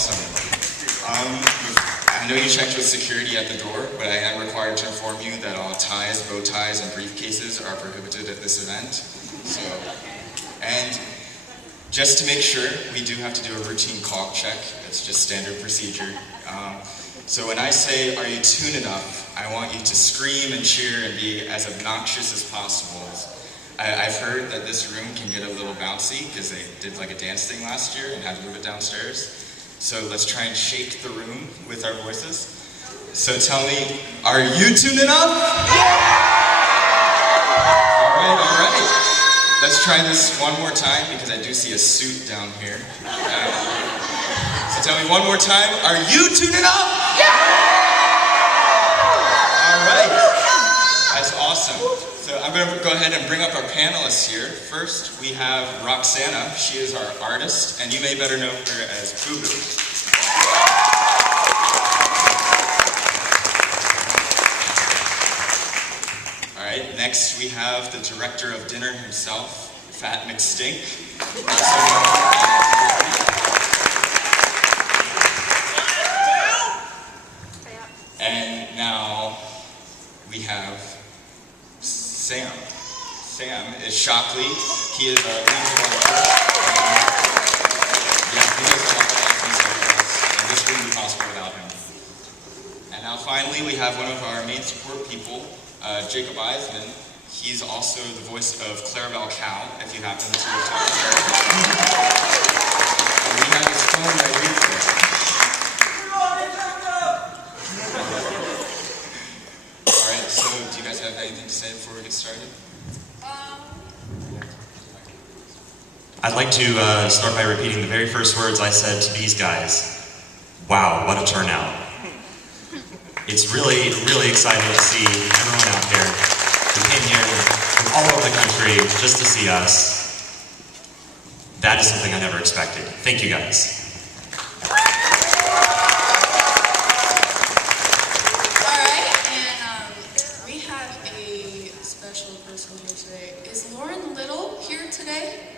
awesome. I know you checked with security at the door, but I am required to inform you that all ties, bow ties, and briefcases are prohibited at this event. So, and just to make sure, we do have to do a routine cog check. It's just standard procedure. So when I say, "Are you Toon Enough?" I want you to scream and cheer and be as obnoxious as possible. I've heard that this room can get a little bouncy because they did like a dance thing last year and had to move it downstairs. So let's try and shake the room with our voices. So tell me, are you Toon Enough? Yeah! All right. Let's try this one more time because I do see a suit down here. So tell me one more time, are you Toon Enough? Yeah! All right. That's awesome. So I'm going to go ahead and bring up our panelists here. First, we have Roxana. She is our artist, and you may better know her as Boo Boo. All right, next we have the director of dinner himself, Fat McStink. And now we have Sam. Sam is Shockley. He is our lead developer. Yeah, he does talk about things like this, and this wouldn't be possible without him. And now finally, we have one of our main support people, Jacob Eisman. He's also the voice of Clarabelle Cow, if you happen to talk to her. And we have his phone right here for him. Alright, so do you guys have anything to say before we get started? I'd like to start by repeating the very first words I said to these guys. Wow, what a turnout. It's really, really exciting to see everyone out there who came here from all over the country just to see us. That is something I never expected. Thank you guys. Alright, and we have a special person here today. Is Lauren Little here today?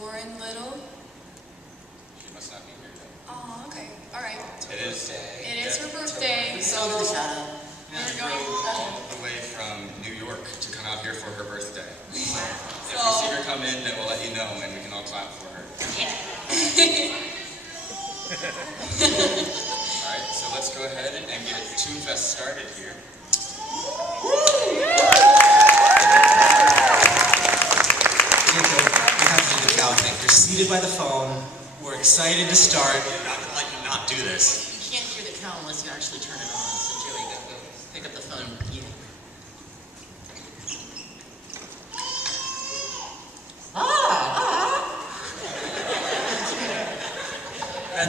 Lauren Little? She must not be here yet. Oh, okay. Alright. It is. It is her birthday, so we're going all the way from New York to come out here for her birthday. If we So, see her come in, then we'll let you know and we can all clap for her. Alright, so let's go ahead and get ToonFest started here. Jacob, you have to do the cow thing. You're seated by the phone. We're excited to start. I'm not gonna let you not do this. You can't hear the cow unless you actually turn it on. So Joey, go pick up the phone.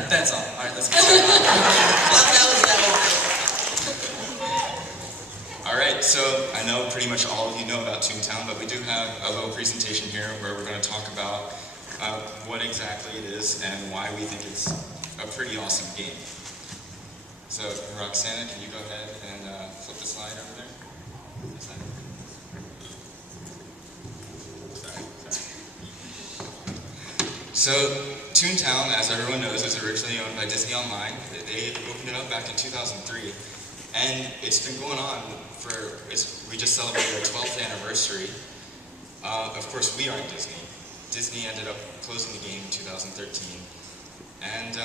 That's all. All right, let's get started. Alright, so I know pretty much all of you know about Toontown, but we do have a little presentation here where we're going to talk about what exactly it is and why we think it's a pretty awesome game. So, Roxana, can you go ahead and flip the slide over there? This side. So, Toontown, as everyone knows, was originally owned by Disney Online. They opened it up back in 2003, and it's been going on we just celebrated our 12th anniversary. Of course, we aren't Disney. Disney ended up closing the game in 2013, and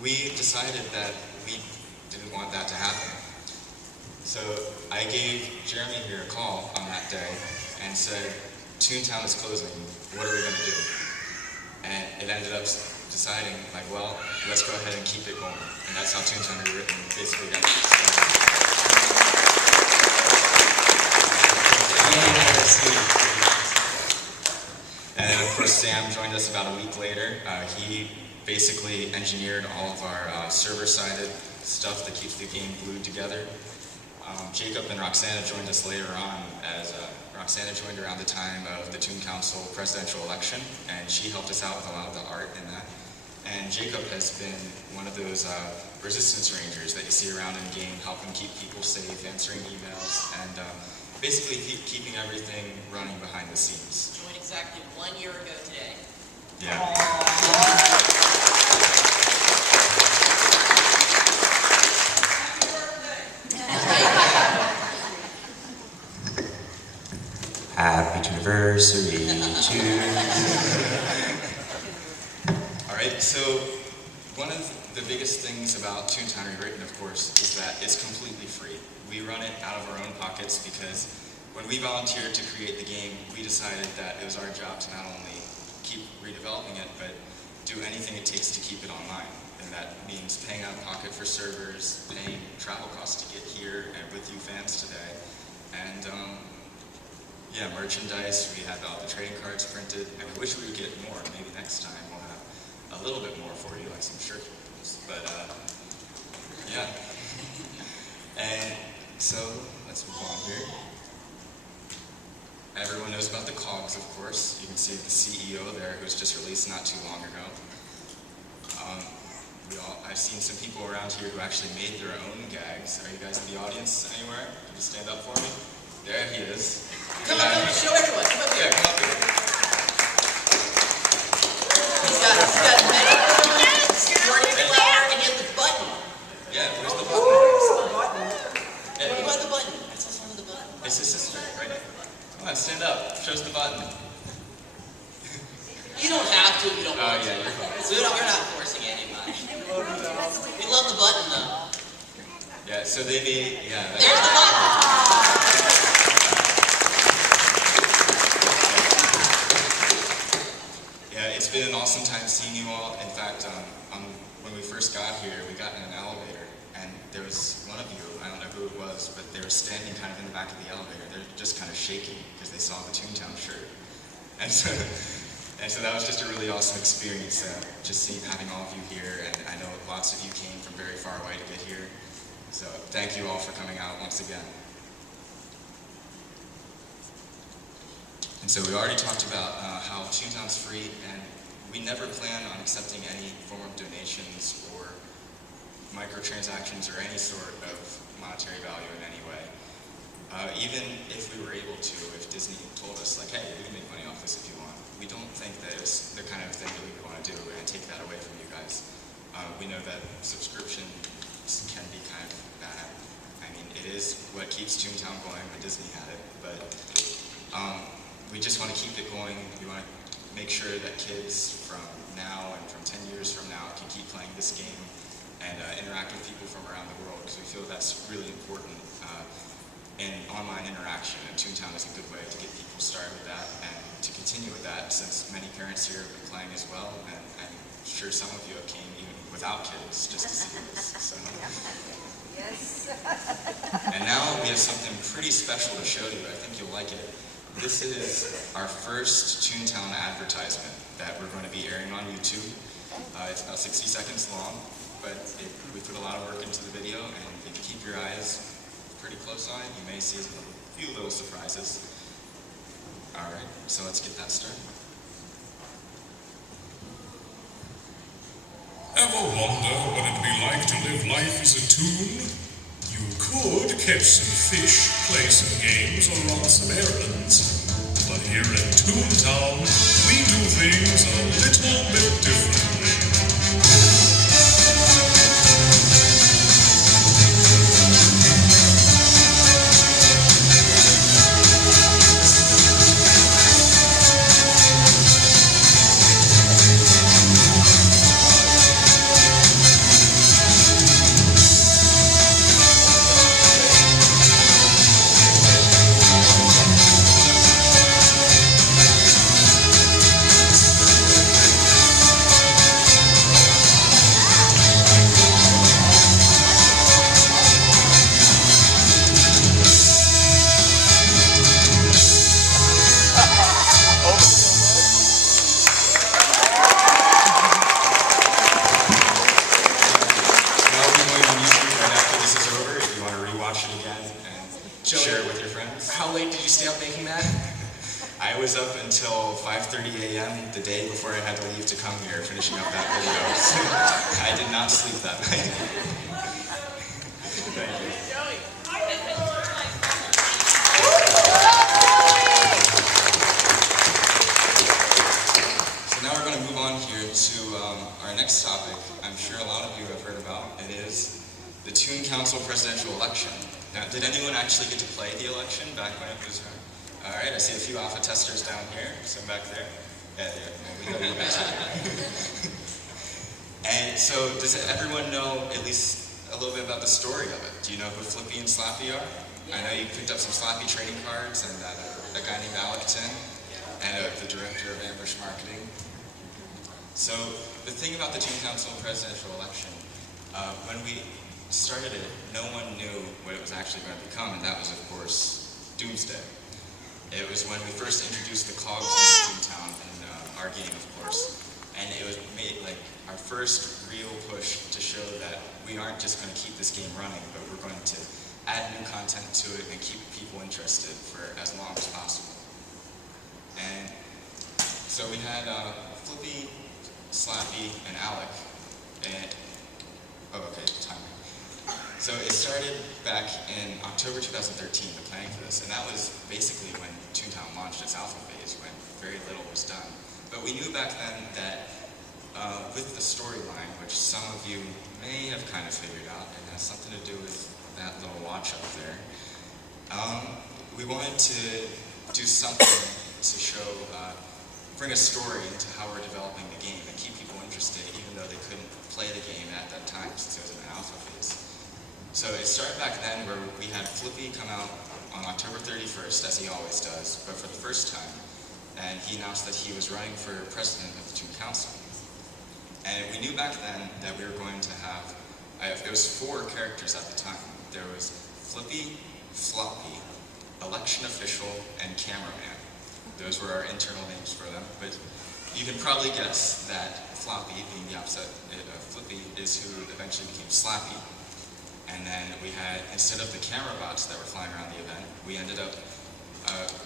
we decided that we didn't want that to happen. So I gave Jeremy here a call on that day and said, Toontown is closing, what are we going to do? And it ended up deciding, like, well, let's go ahead and keep it going. And that's how Toontown Rewritten basically got started. And then, of course, Sam joined us about a week later. He basically engineered all of our server-sided stuff that keeps the game glued together. Jacob and Roxana joined us later on, as Roxana joined around the time of the Toon Council presidential election, and she helped us out with a lot of the art in that. And Jacob has been one of those resistance rangers that you see around in the game, helping keep people safe, answering emails, and basically keeping everything running behind the scenes. Joined exactly 1 year ago today. Yeah. Happy Tooniversary to Alright, so one of the biggest things about Toontown Rewritten, of course, is that it's completely free. We run it out of our own pockets because when we volunteered to create the game, we decided that it was our job to not only keep redeveloping it, but do anything it takes to keep it online. And that means paying out of pocket for servers, paying travel costs to get here and with you fans today. And yeah, merchandise, we have all the trading cards printed, and we wish we would get more. Maybe next time we'll have a little bit more for you, like some shirt buttons. But yeah. And so, let's move on here. Everyone knows about the cogs, of course. You can see the CEO there, who was just released not too long ago. I've seen some people around here who actually made their own gags. Are you guys in the audience anywhere? Can you stand up for me? There he is. Come on, show everyone. Come up here. Yeah, come up here. He's got a squirting flower, and he has the button. Yeah, where's the button? What about the button? I saw some of the button. It's his sister, right there. Come on, stand up. Shows the button. You don't have to if you don't want yeah, to. you're fine. So we're not forcing anybody. We love the button though. Yeah, so they made, yeah. There's the button. Yeah, it's been an awesome time seeing you all. In fact, when we first got here, we got in an elevator, and there was one of you, I don't know who it was, but they were standing kind of in the back of the elevator. They're just kind of shaking because they saw the Toontown shirt. And so that was just a really awesome experience, just having all of you here, and I know lots of you came from very far away to get here. So thank you all for coming out once again. And so we already talked about how Toontown's free, and we never plan on accepting any form of donations or microtransactions or any sort of monetary value in any way. Even if we were able to, if Disney told us, like, hey, we can make money off this if you want, we don't think that it's the kind of thing that we would want to do and take that away from you guys. We know that subscriptions can be kind of bad. I mean, it is what keeps Toontown going when Disney had it, but we just want to keep it going. We want to make sure that kids from now and from 10 years from now can keep playing this game and interact with people from around the world, because we feel that's really important in online interaction, and Toontown is a good way to get people started with that and to continue with that, since many parents here have been playing as well, and I'm sure some of you have came even without kids just to see this. So. Yes. And now we have something pretty special to show you. I think you'll like it. This is our first Toontown advertisement that we're going to be airing on YouTube. It's about 60 seconds long, but we put a lot of work into the video, and if you keep your eyes pretty close on it, you may see a few little surprises. Alright, so let's get that started. Ever wonder what it'd be like to live life as a toon? You could catch some fish, play some games, or run some errands. But here in Toontown, we do things a little bit differently. Share it with your friends. How late did you stay up making that? I was up until 5:30 a.m. the day before I had to leave to come here, finishing up that video. So I did not sleep that night. Thank you. So now we're going to move on here to our next topic. I'm sure a lot of you have heard about. It is the Toon Council presidential election. Now, did anyone actually get to play the election back when it was All right, I see a few alpha testers down here, some back there. Yeah, we know you guys are here. And so, does everyone know at least a little bit about the story of it? Do you know who Flippy and Slappy are? I know you picked up some Slappy trading cards and a guy named Alex and the director of Ambush Marketing. So, the thing about the Toon Council presidential election, when we started it, no one knew what it was actually going to become, and that was, of course, Doomsday. It was when we first introduced the cogs in Toontown in our game, of course, and it was made like our first real push to show that we aren't just going to keep this game running, but we're going to add new content to it and keep people interested for as long as possible. And so we had Flippy, Slappy, and Alec, and timing. So it started back in October 2013, the planning for this, and that was basically when Toontown launched its alpha phase, when very little was done. But we knew back then that with the storyline, which some of you may have kind of figured out, it has something to do with that little watch up there, we wanted to do something to show, bring a story into how we're developing the game and keep people interested, even though they couldn't play the game at that time since it was in an alpha phase. So it started back then where we had Flippy come out on October 31st, as he always does, but for the first time, and he announced that he was running for president of the Toon Council. And we knew back then that we were going to have, there was 4 characters at the time. There was Flippy, Floppy, election official, and cameraman. Those were our internal names for them, but you can probably guess that Floppy, being the opposite of Flippy, is who eventually became Slappy. And then we had, instead of the camera bots that were flying around the event, we ended up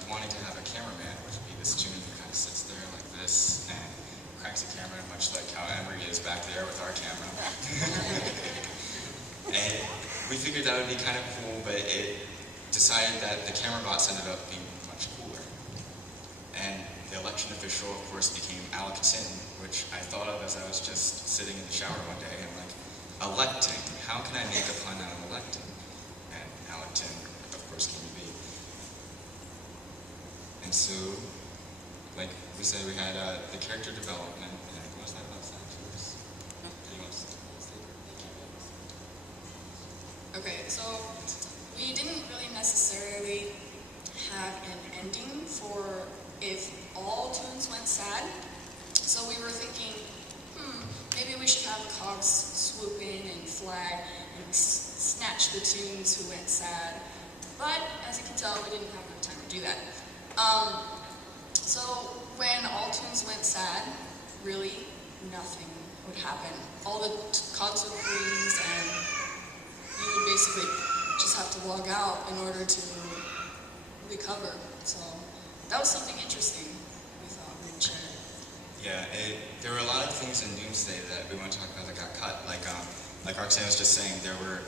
wanting to have a cameraman, which would be this Toon who kind of sits there like this and cranks the camera, much like how Emery is back there with our camera. And we figured that would be kind of cool, but it decided that the camera bots ended up being much cooler. And the election official, of course, became Alec Tin, which I thought of as I was just sitting in the shower one day and like, electing. How can I make a pun out of electing? And Alec Tin, of course, came to be. And so, like we said, we had the character development. And what was that about that to us? Okay, so we didn't really necessarily have an ending for if all Toons went sad. So we were thinking, maybe we should have cogs swoop in and flag and snatch the Toons who went sad. But as you can tell, we didn't have enough time to do that. So when all Toons went sad, really nothing would happen. All the cogs would freeze and you would basically just have to log out in order to recover. So that was something interesting we thought we would share. Yeah, there were a lot of things in Doomsday that we want to talk about that got cut. Like Roxana was just saying, there were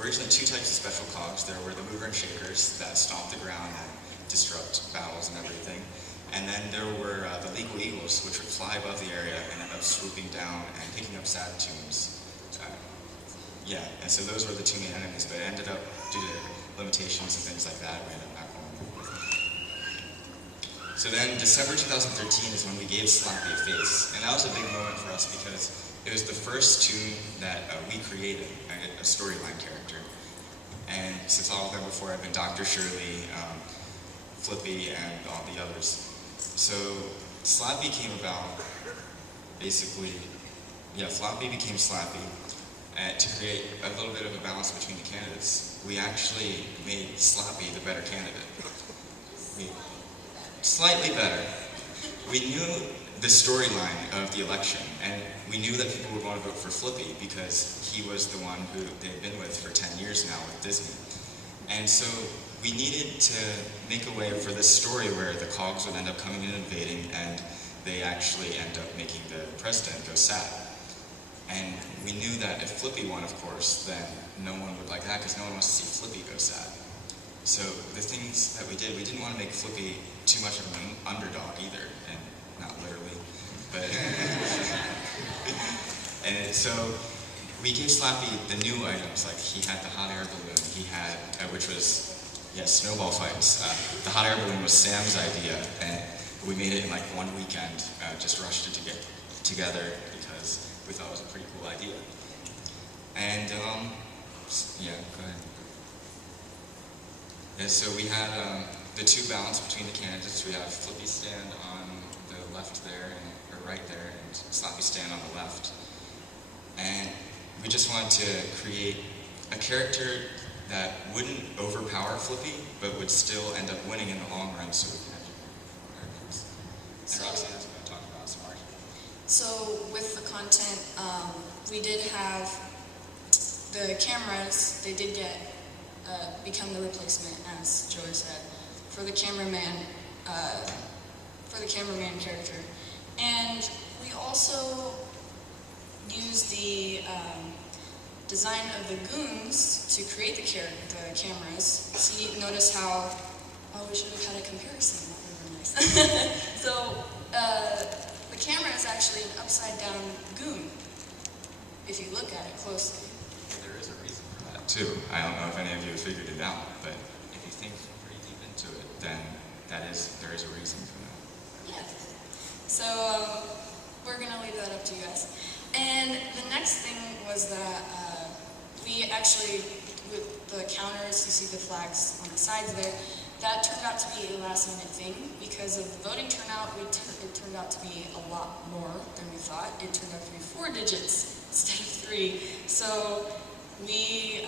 originally 2 types of special cogs. There were the mover and shakers that stomp the ground and disrupt battles and everything. And then there were the legal eagles, which would fly above the area and end up swooping down and picking up sad Toons. Yeah, and so those were the 2 main enemies, but it ended up, due to limitations and things like that, we ended up not going with it. So then December 2013 is when we gave Slappy a face, and that was a big moment for us because it was the first Toon that we created, a storyline character. And since all of them before had been Dr. Shirley, Flippy, and all the others. So Slappy came about, basically, Floppy became Slappy to create a little bit of a balance between the candidates. We actually made Slappy the better candidate. Slightly better. We knew the storyline of the election, and we knew that people would want to vote for Flippy because he was the one who they've been with for 10 years now with Disney. And so we needed to make a way for this story where the cogs would end up coming in and invading, and they actually end up making the president go sad. And we knew that if Flippy won, of course, then no one would like that because no one wants to see Flippy go sad. So the things that we didn't want to make Flippy too much of an underdog either, and not literally, but and so we gave Slappy the new items, like he had the hot air balloon, he had, which was, Yeah, snowball fights. The hot air balloon was Sam's idea, and we made it in like one weekend. Just rushed it to get together because we thought it was a pretty cool idea. And yeah, go ahead. And so we had the two balance between the candidates. We have Flippy stand on the left there, or right there, and Sloppy stand on the left. And we just wanted to create a character that wouldn't overpower Flippy, but would still end up winning in the long run, so we can have different. And Roxana's going to talk about some art. So with the content, we did have the cameras. They did get become the replacement, as Joey said, for the cameraman character. And we also used the design of the goons to create the cameras. See, notice how, we should have had a comparison, that would have been nice. So, the camera is actually an upside down goon, if you look at it closely. There is a reason for that too. I don't know if any of you have figured it out, but if you think pretty deep into it, then there is a reason for that. Yeah. So, we're gonna leave that up to you guys. And the next thing was that we actually, with the counters, you see the flags on the sides there, that turned out to be a last-minute thing because of the voting turnout. It turned out to be a lot more than we thought. It turned out to be 4 digits instead of 3. So we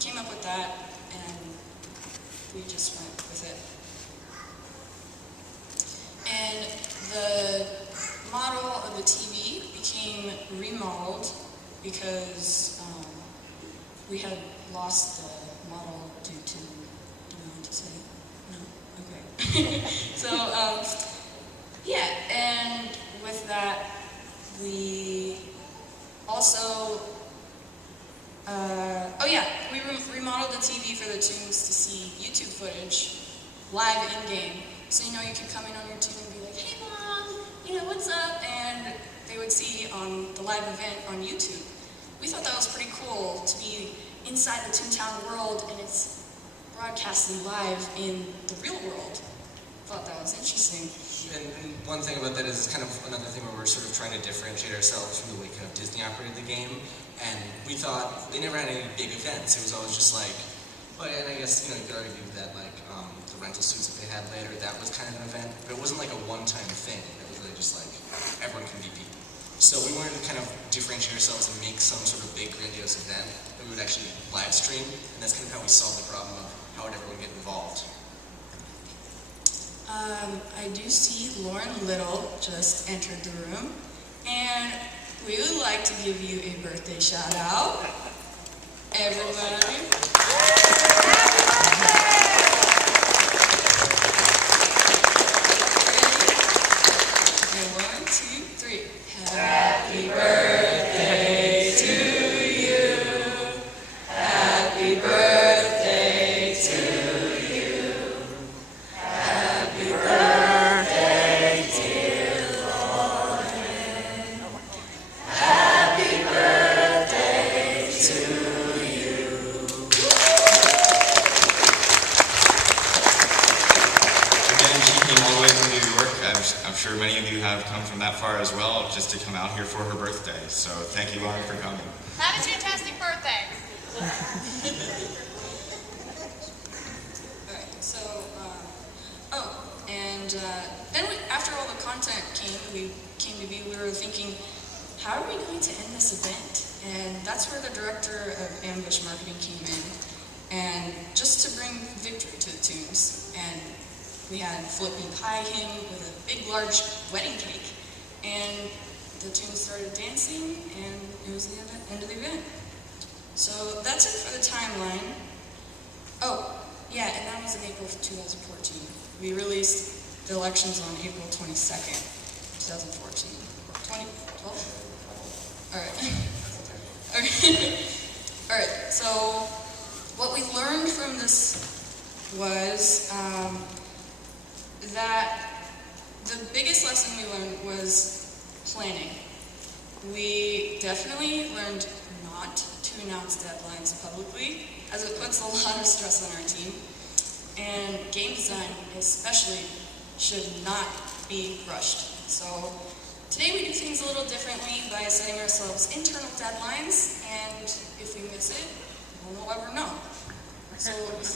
came up with that, and we just went with it. And the model of the TV became remodeled because we had lost the model due to, do you want to say? No? Okay. So, yeah, and with that, we also, we remodeled the TV for the Toons to see YouTube footage live in-game. So, you can come in on your Toon and be like, hey Mom, what's up? And they would see on the live event on YouTube. We thought that was pretty cool to be inside the Toontown world and it's broadcasted live in the real world. Thought that was interesting. And one thing about that is it's kind of another thing where we're sort of trying to differentiate ourselves from the way kind of Disney operated the game. And we thought they never had any big events. It was always just like, and I guess, you could argue that like the rental suits that they had later, that was kind of an event, but it wasn't like a one-time thing. It was really just like, everyone can be people. So we wanted to kind of differentiate ourselves and make some sort of big, grandiose event that we would actually live stream, and that's kind of how we solved the problem of how would everyone get involved. I do see Lauren Little just entered the room, and we would like to give you a birthday shout out. Everybody. Ready? 1, 2, 3. Happy birthday to you. Happy birthday to you. Happy birthday, dear Lauren. Happy birthday to you. Again, she came all the way from New York. I'm sure many of you have come from that far as well, just to come out here for her birthday. So thank you, Lauren, for coming. Have a fantastic birthday. Alright, so, then after all the content came to be, we were thinking, how are we going to end this event? And that's where the director of Ambush Marketing came in, and just to bring victory to the Toons. And we had Flippy pie him with a big, large wedding cake, and the Toons started dancing, and it was the end of the event. So that's it for the timeline. Oh, yeah, and that was in April of 2014. We released the elections on April 22nd, 2014. 2012? Alright. Alright, so what we learned from this was that the biggest lesson we learned was planning. We definitely learned not to announce deadlines publicly, as it puts a lot of stress on our team. and game design especially should not be rushed. So today we do things a little differently by setting ourselves internal deadlines, and if we miss it, we'll ever know. So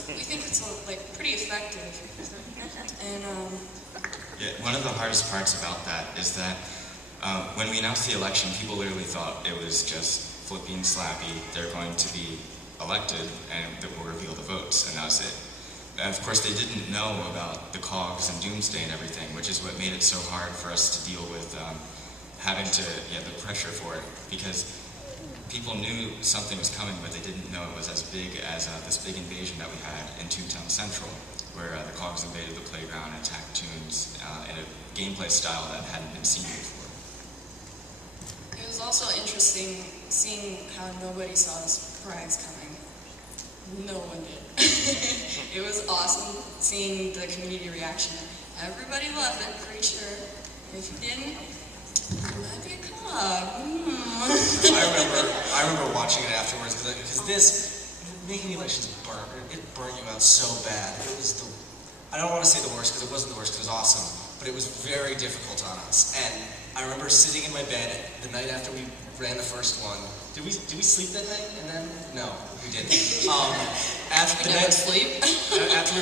we think it's pretty effective. And yeah, one of the hardest parts about that is that when we announced the election, people literally thought it was just flipping Slappy. They're going to be elected, and that will reveal the votes, and that's it. And of course, they didn't know about the cogs and doomsday and everything, which is what made it so hard for us to deal with having to, the pressure for it, because people knew something was coming, but they didn't know it was as big as this big invasion that we had in Toontown Central, where the cogs invaded the playground and attacked Toons in a gameplay style that hadn't been seen before. it was also interesting seeing how nobody saw the surprise coming. No one did. It was awesome seeing the community reaction. Everybody loved it, pretty sure. If you didn't, you might be a cog. I remember watching it afterwards because this making the elections burnt you out so bad. It was I don't want to say the worst because it wasn't the worst because it was awesome, but it was very difficult on us. And I remember sitting in my bed the night after we ran the first one. Did we sleep that night? And then no, we didn't. After we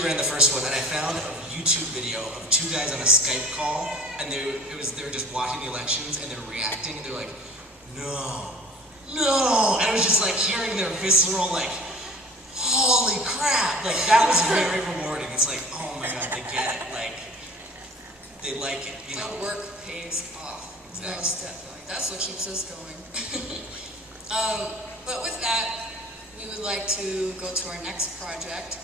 ran the first one, and I found a YouTube video of two guys on a Skype call, and they were just watching the elections and they're reacting, and they're like, no, and I was just like hearing their visceral holy crap, that was very rewarding. It's like, oh my god, they get it, they like it, you know. The work pays off. Exactly. Most definitely. That's what keeps us going. But with that, we would like to go to our next project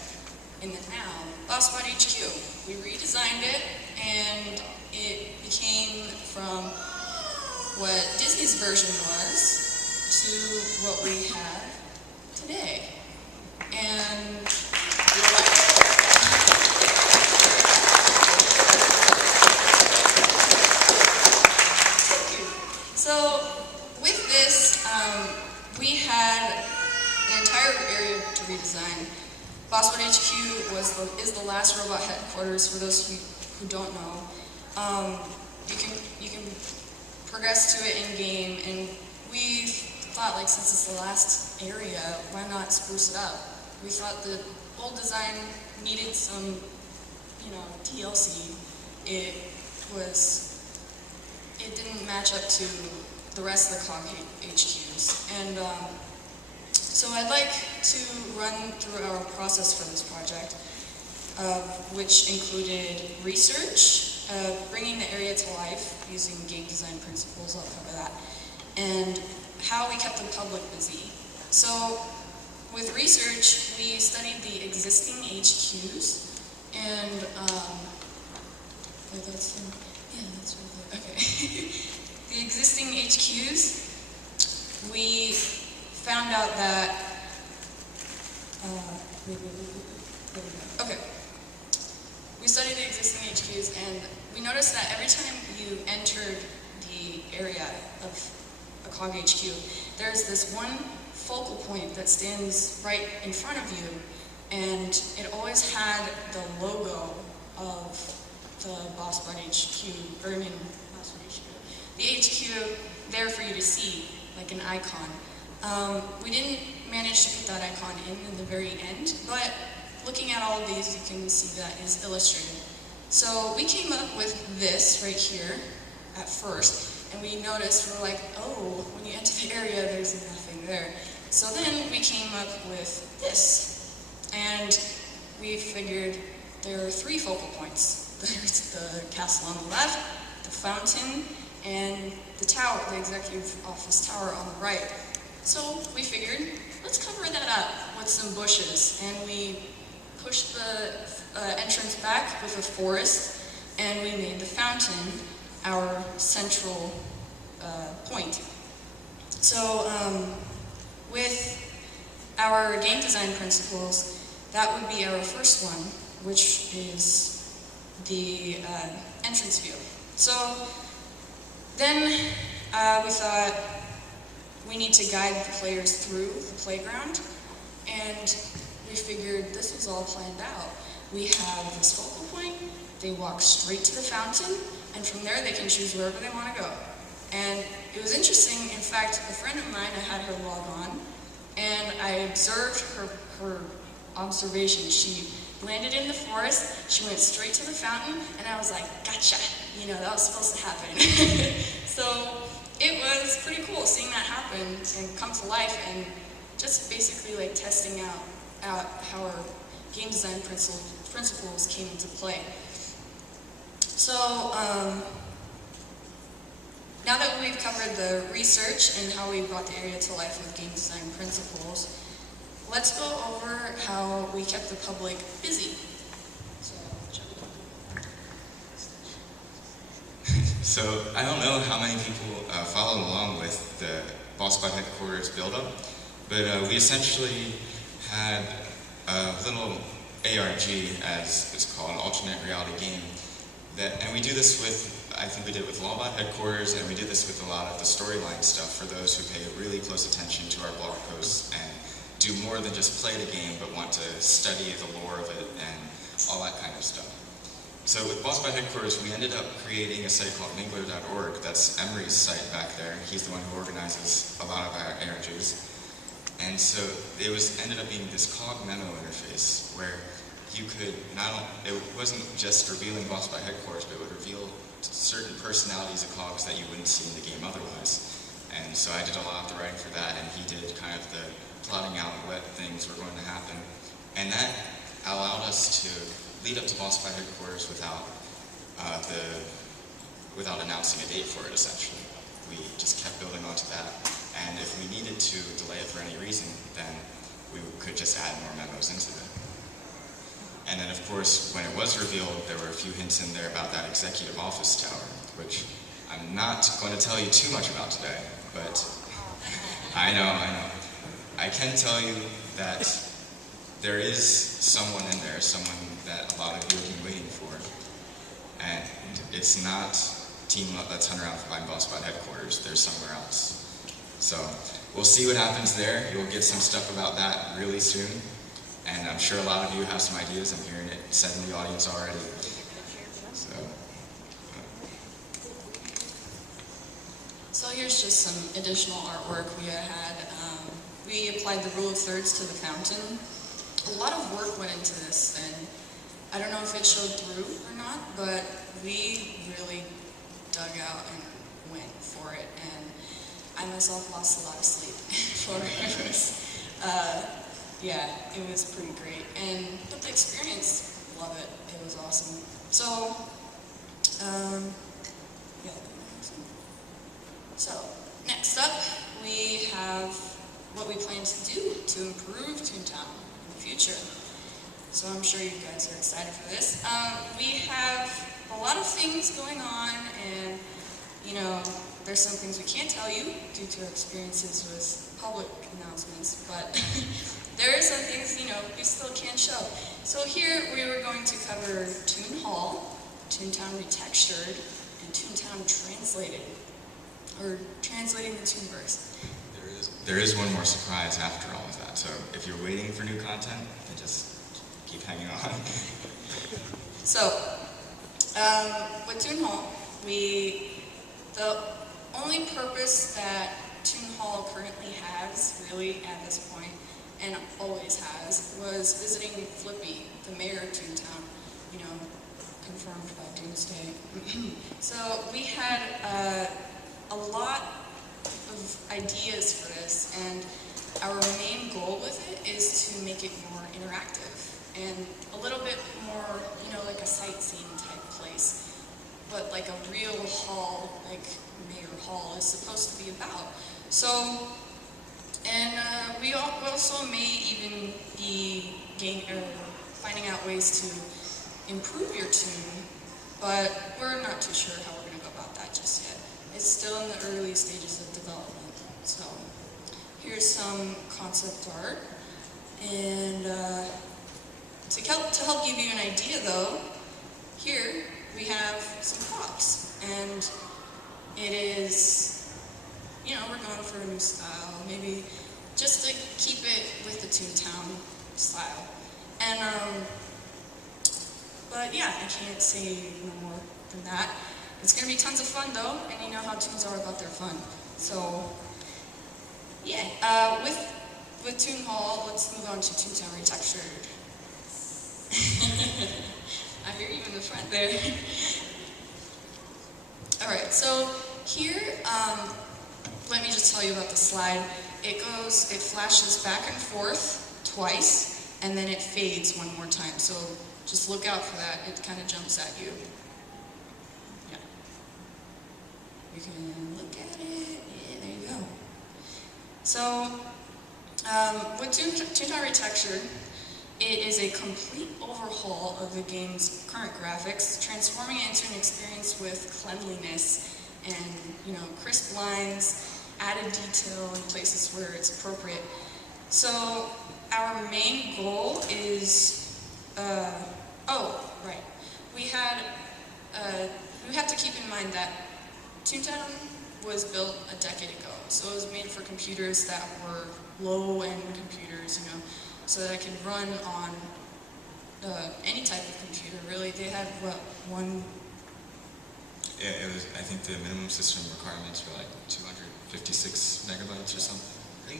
in the town, Bossbot HQ. We redesigned it, and it became from what Disney's version was to what we have today. And you're like, so with this, we had an entire area to redesign. Bossbot HQ is the last robot headquarters. For those who don't know, you can progress to it in game, and we thought since it's the last area, why not spruce it up? We thought the old design needed some, TLC. It didn't match up to the rest of the COG HQs. And so I'd like to run through our process for this project, which included research, bringing the area to life using game design principles, I'll cover that, and how we kept the public busy. So with research, we studied the existing HQs, and that's right there. Okay. The existing HQs, we found out that, okay. We studied the existing HQs, and we noticed that every time you entered the area of a COG HQ, there's this one focal point that stands right in front of you, and it always had the logo of the Bossbot HQ, Bossbot HQ. The HQ there for you to see, like an icon. We didn't manage to put that icon in the very end, but looking at all of these, you can see that is illustrated. So we came up with this right here at first, and we noticed, we're like, oh, when you enter the area, there's nothing there. So then we came up with this, and we figured there are 3 focal points. There's the castle on the left, the fountain, and the tower, the executive office tower on the right. So we figured, let's cover that up with some bushes, and we pushed the entrance back with a forest, and we made the fountain our central point. So with our game design principles, that would be our first one, which is the entrance view. So then we thought we need to guide the players through the playground, and we figured this was all planned out. we have this focal point, they walk straight to the fountain, and from there they can choose wherever they want to go. And it was interesting, in fact, a friend of mine, I had her log on, and I observed her observation. She landed in the forest, she went straight to the fountain, and I was like, gotcha, you know, that was supposed to happen. So it was pretty cool seeing that happen and come to life, and just basically like testing out how our game design principles came into play. So now that we've covered the research and how we brought the area to life with game design principles, let's go over how we kept the public busy. So I don't know how many people followed along with the Bossbot headquarters build-up, but we essentially had a little ARG, as it's called, an alternate reality game. And we do this with, I think we did it with Lawbot headquarters, and we did this with a lot of the storyline stuff for those who pay really close attention to our blog posts and do more than just play the game, but want to study the lore of it and all that kind of stuff. So with Bossbot headquarters, we ended up creating a site called mingler.org. That's Emery's site back there. He's the one who organizes a lot of our ARGs. And so it ended up being this cog memo interface where you could it wasn't just revealing Bossbot headquarters, but it would reveal certain personalities of cogs that you wouldn't see in the game otherwise. And so I did a lot of the writing for that, and he did kind of the plotting out what things were going to happen. And that allowed us to lead up to Bossbot headquarters without announcing a date for it, essentially. We just kept building onto that. And if we needed to delay it for any reason, then we could just add more memos into it. And then, of course, when it was revealed, there were a few hints in there about that executive office tower, which I'm not going to tell you too much about today, but I know. I can tell you that there is someone in there, someone that a lot of you have been waiting for, and it's not Team Let's Hunt Around for Find Bossbot headquarters, there's somewhere else. So we'll see what happens there. You'll get some stuff about that really soon. And I'm sure a lot of you have some ideas. I'm hearing it said in the audience already. So here's just some additional artwork we had. We applied the rule of thirds to the fountain. A lot of work went into this, and I don't know if it showed through or not, but we really dug out and went for it. And I myself lost a lot of sleep for it. Yeah, it was pretty great. But the experience, love it. It was awesome. So, yeah. So, next up, we have what we plan to do to improve Toontown in the future. So I'm sure you guys are excited for this. We have a lot of things going on, and, you know, there's some things we can't tell you due to our experiences with public announcements, but there are some things, you know, we still can't show. So here we were going to cover Toon Hall, Toontown Retextured, and Toontown Translated, or Translating the Toonverse. There is one more surprise after all of that, so if you're waiting for new content, then just keep hanging on. So, with Toon Hall, the only purpose that Toon Hall currently has, really at this point, and always has, was visiting Flippy, the mayor of Toontown, you know, confirmed by Doomsday. So we had a lot of ideas for this, and our main goal with it is to make it more interactive and a little bit more, you know, like a sightseeing type place, but like a real hall, like Mayor Hall is supposed to be about. So, and we also may even be finding out ways to improve your tune, but we're not too sure how we're going to go about that just yet. It's still in the early stages of development. So here's some concept art, and to help give you an idea though, here we have some props, and it is, you know, we're going for a new style, maybe just to keep it with the Toontown style. And But yeah, I can't say more than that. It's going to be tons of fun though, and you know how tunes are about their fun. So yeah, with Toon Hall, let's move on to Toontown Retextured. I hear you in the front there. Alright, so here, let me just tell you about the slide. It flashes back and forth twice, and then it fades one more time. So just look out for that. It kind of jumps at you. Yeah. You can look at it. Yeah, there you go. So, with Toontown Retextured, it is a complete overhaul of the game's current graphics, transforming it into an experience with cleanliness and, crisp lines, added detail in places where it's appropriate. So, our main goal is, we have to keep in mind that Toontown was built a decade ago, so it was made for computers that were low-end computers, so that it could run on any type of computer, really. They had, one... Yeah, I think the minimum system requirements were like 256 megabytes or something. I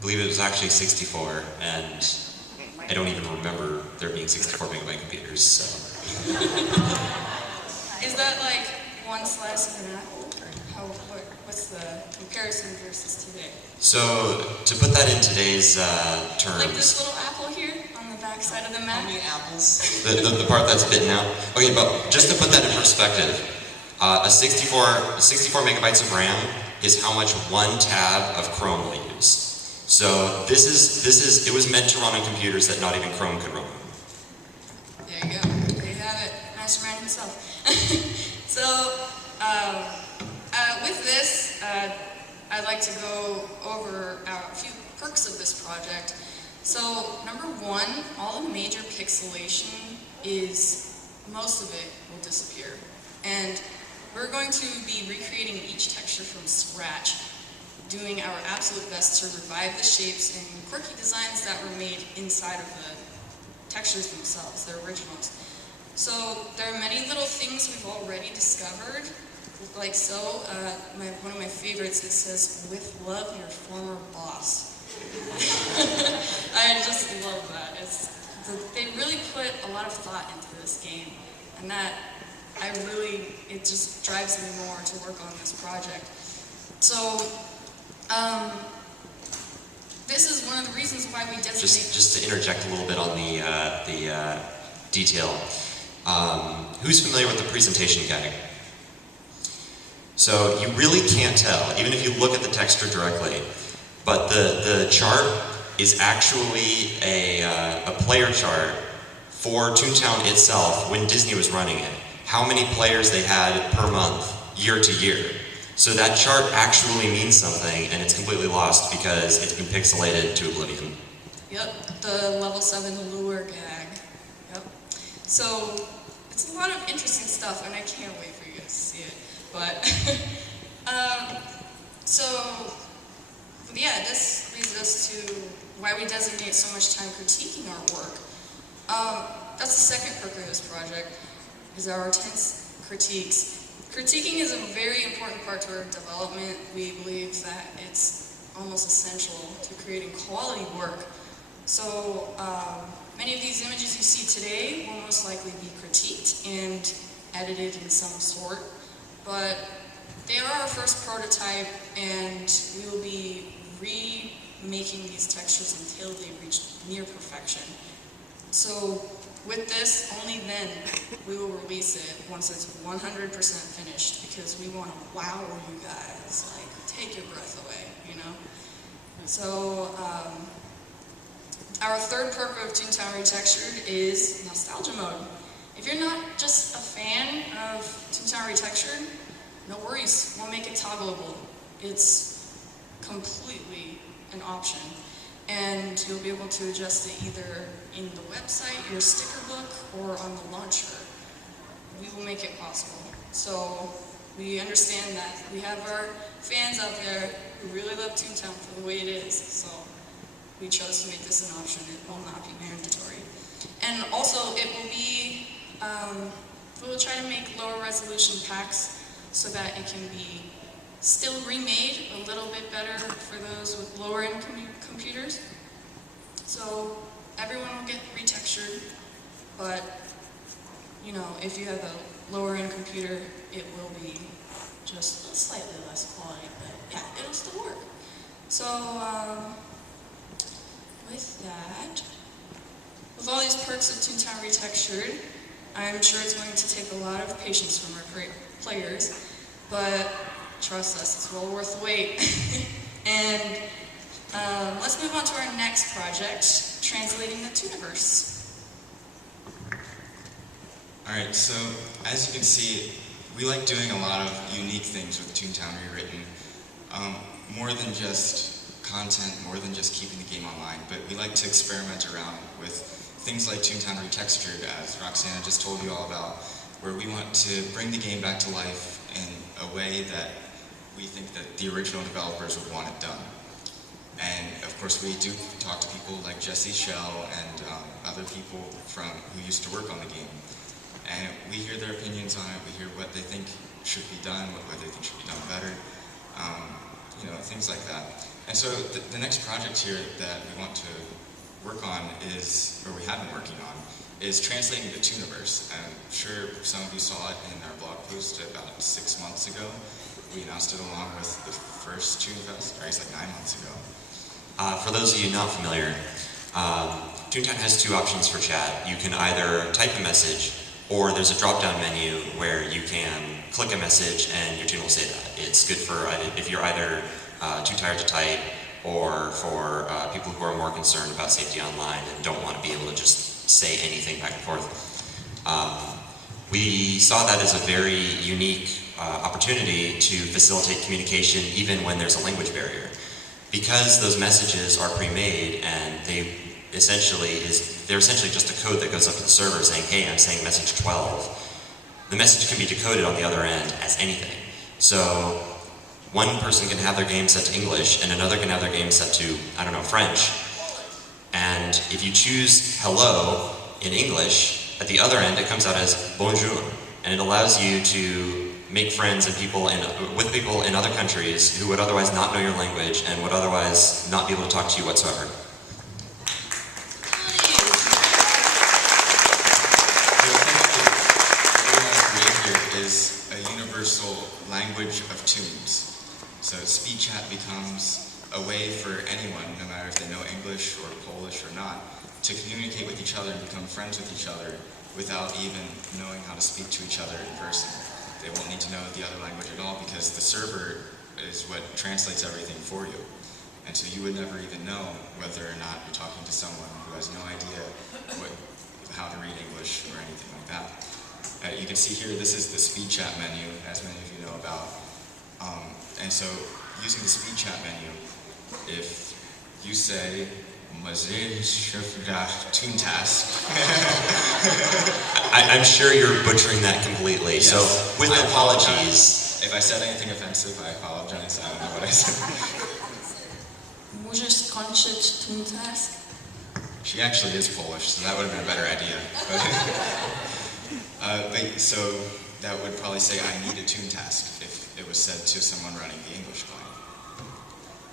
believe it was actually 64, and I don't even remember there being 64 megabyte computers, so... Is that like one slice of an apple? What's the comparison versus today? So, to put that in today's terms... Like this little apple here on the back side of the Mac? How many apples? The part that's bitten out. Okay, but just to put that in perspective, a 64 megabytes of RAM is how much one tab of Chrome will use. So it was meant to run on computers that not even Chrome could run on. There you go. There you have it. Mastermind himself. So, with this, I'd like to go over a few perks of this project. So, number one, all the major pixelation most of it will disappear. And we're going to be recreating each texture from scratch, doing our absolute best to revive the shapes and quirky designs that were made inside of the textures themselves, the originals. So there are many little things we've already discovered, like one of my favorites, it says, "With love, your former boss." I just love that. They really put a lot of thought into this game, and it just drives me more to work on this project. So, this is one of the reasons why we designate... Just to interject a little bit on the detail. Who's familiar with the presentation gag? So you really can't tell, even if you look at the texture directly, but the chart is actually a player chart for Toontown itself when Disney was running it. How many players they had per month, year to year. So that chart actually means something, and it's completely lost because it's been pixelated to oblivion. Yep, the level 7 lure gag. Yep. So it's a lot of interesting stuff, and I can't wait for you guys to see it. But this leads us to why we designate so much time critiquing our work. That's the second perk of this project, is our intense critiques. Critiquing is a very important part to our development. We believe that it's almost essential to creating quality work. So many of these images you see today will most likely be critiqued and edited in some sort, but they are our first prototype, and we will be remaking these textures until they reach near perfection. So with this, only then we will release it once it's 100% finished, because we want to wow you guys, like take your breath away, So our third perk of Toontown Retextured is Nostalgia Mode. If you're not just a fan of Toontown Retextured, no worries, we'll make it toggleable. It's completely an option, and you'll be able to adjust it either in the website, your sticker book, or on the launcher. We will make it possible. So we understand that we have our fans out there who really love Toontown for the way it is, so we chose to make this an option. It will not be mandatory. And also, it will be, we'll try to make lower resolution packs so that it can be still remade a little bit better for those with lower end computers. So everyone will get retextured, but you know, if you have a lower end computer, it will be just slightly less quality, but yeah, it'll still work. So with that, with all these perks of Toontown Retextured, I'm sure it's going to take a lot of patience from our players, but trust us, it's well worth the wait. And let's move on to our next project, translating the Tooniverse. Alright, so as you can see, we like doing a lot of unique things with Toontown Rewritten. More than just content, more than just keeping the game online, but we like to experiment around with things like Toontown Retextured, as Roxana just told you all about, where we want to bring the game back to life in a way that we think that the original developers would want it done. And of course we do talk to people like Jesse Schell and other people who used to work on the game. And we hear their opinions on it, we hear what they think should be done, what they think should be done better, you know, things like that. And so the next project here that we want to work on is, or we have been working on, is translating the Tooniverse. I'm sure some of you saw it in our blog post about 6 months ago. We announced it along with the first ToonFest, or I guess like 9 months ago. For those of you not familiar, Toontown has two options for chat. You can either type a message, or there's a drop-down menu where you can click a message and your Toon will say that. It's good for if you're either too tired to type, or for people who are more concerned about safety online and don't want to be able to just say anything back and forth. We saw that as a very unique opportunity to facilitate communication even when there's a language barrier. Because those messages are pre-made and they're essentially just a code that goes up to the server saying, hey, I'm saying message 12. The message can be decoded on the other end as anything. So one person can have their game set to English and another can have their game set to, I don't know, French. And if you choose hello in English, at the other end it comes out as bonjour. And it allows you to make friends and with people in other countries who would otherwise not know your language and would otherwise not be able to talk to you whatsoever. Is a universal language of tunes. So speed chat becomes a way for anyone, no matter if they know English or Polish or not, to communicate with each other and become friends with each other without even knowing how to speak to each other in person. They won't need to know the other language at all because the server is what translates everything for you. And so you would never even know whether or not you're talking to someone who has no idea how to read English or anything like that. You can see here, this is the speed chat menu, as many of you know about. And so, using the speed chat menu, if you say, Toon task. I'm sure you're butchering that completely, Yes. So with I apologies. apologize. If I said anything offensive, I apologize. I don't know what I said. Możesz skończyć Toon task? She actually is Polish, so that would have been a better idea. So that would probably say, I need a Toon task, if it was said to someone running the English client.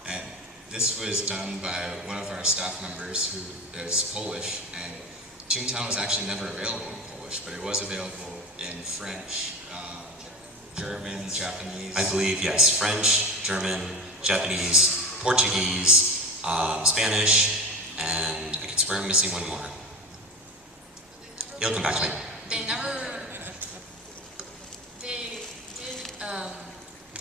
And this was done by one of our staff members who is Polish, and Toontown was actually never available in Polish, but it was available in French, German, Japanese. I believe, yes, French, German, Japanese, Portuguese, Spanish, and I could swear I'm missing one more. It'll come back to me.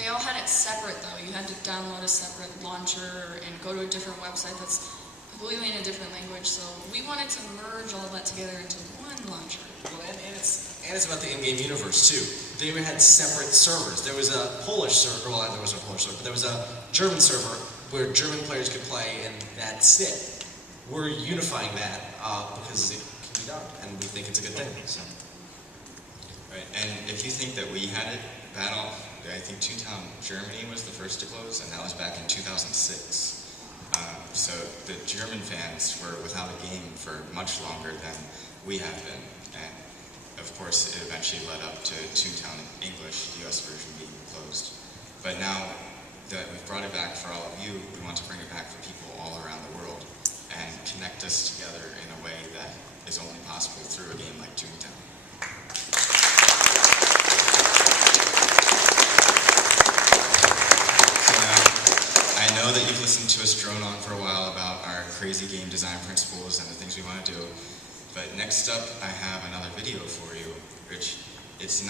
They all had it separate though. You had to download a separate launcher and go to a different website that's completely in a different language. So we wanted to merge all that together into one launcher. Well, and it's about the in-game universe too. They had separate servers. There was a Polish server, well, there wasn't a Polish server, but there was a German server where German players could play, and that's it. We're unifying that because it can be done, and we think it's a good thing. So. Right, and if you think that we had it bad off, I think Toontown Germany was the first to close, and that was back in 2006. So the German fans were without a game for much longer than we have been. And of course, it eventually led up to Toontown English, the US version being closed. But now that we've brought it back for all of you, we want to bring it back for people all around the world and connect us together in a way that is only possible through a game like Toontown. So now, I know that you've listened to us drone on for a while about our crazy game design principles and the things we want to do, but next up I have another video for you, which it's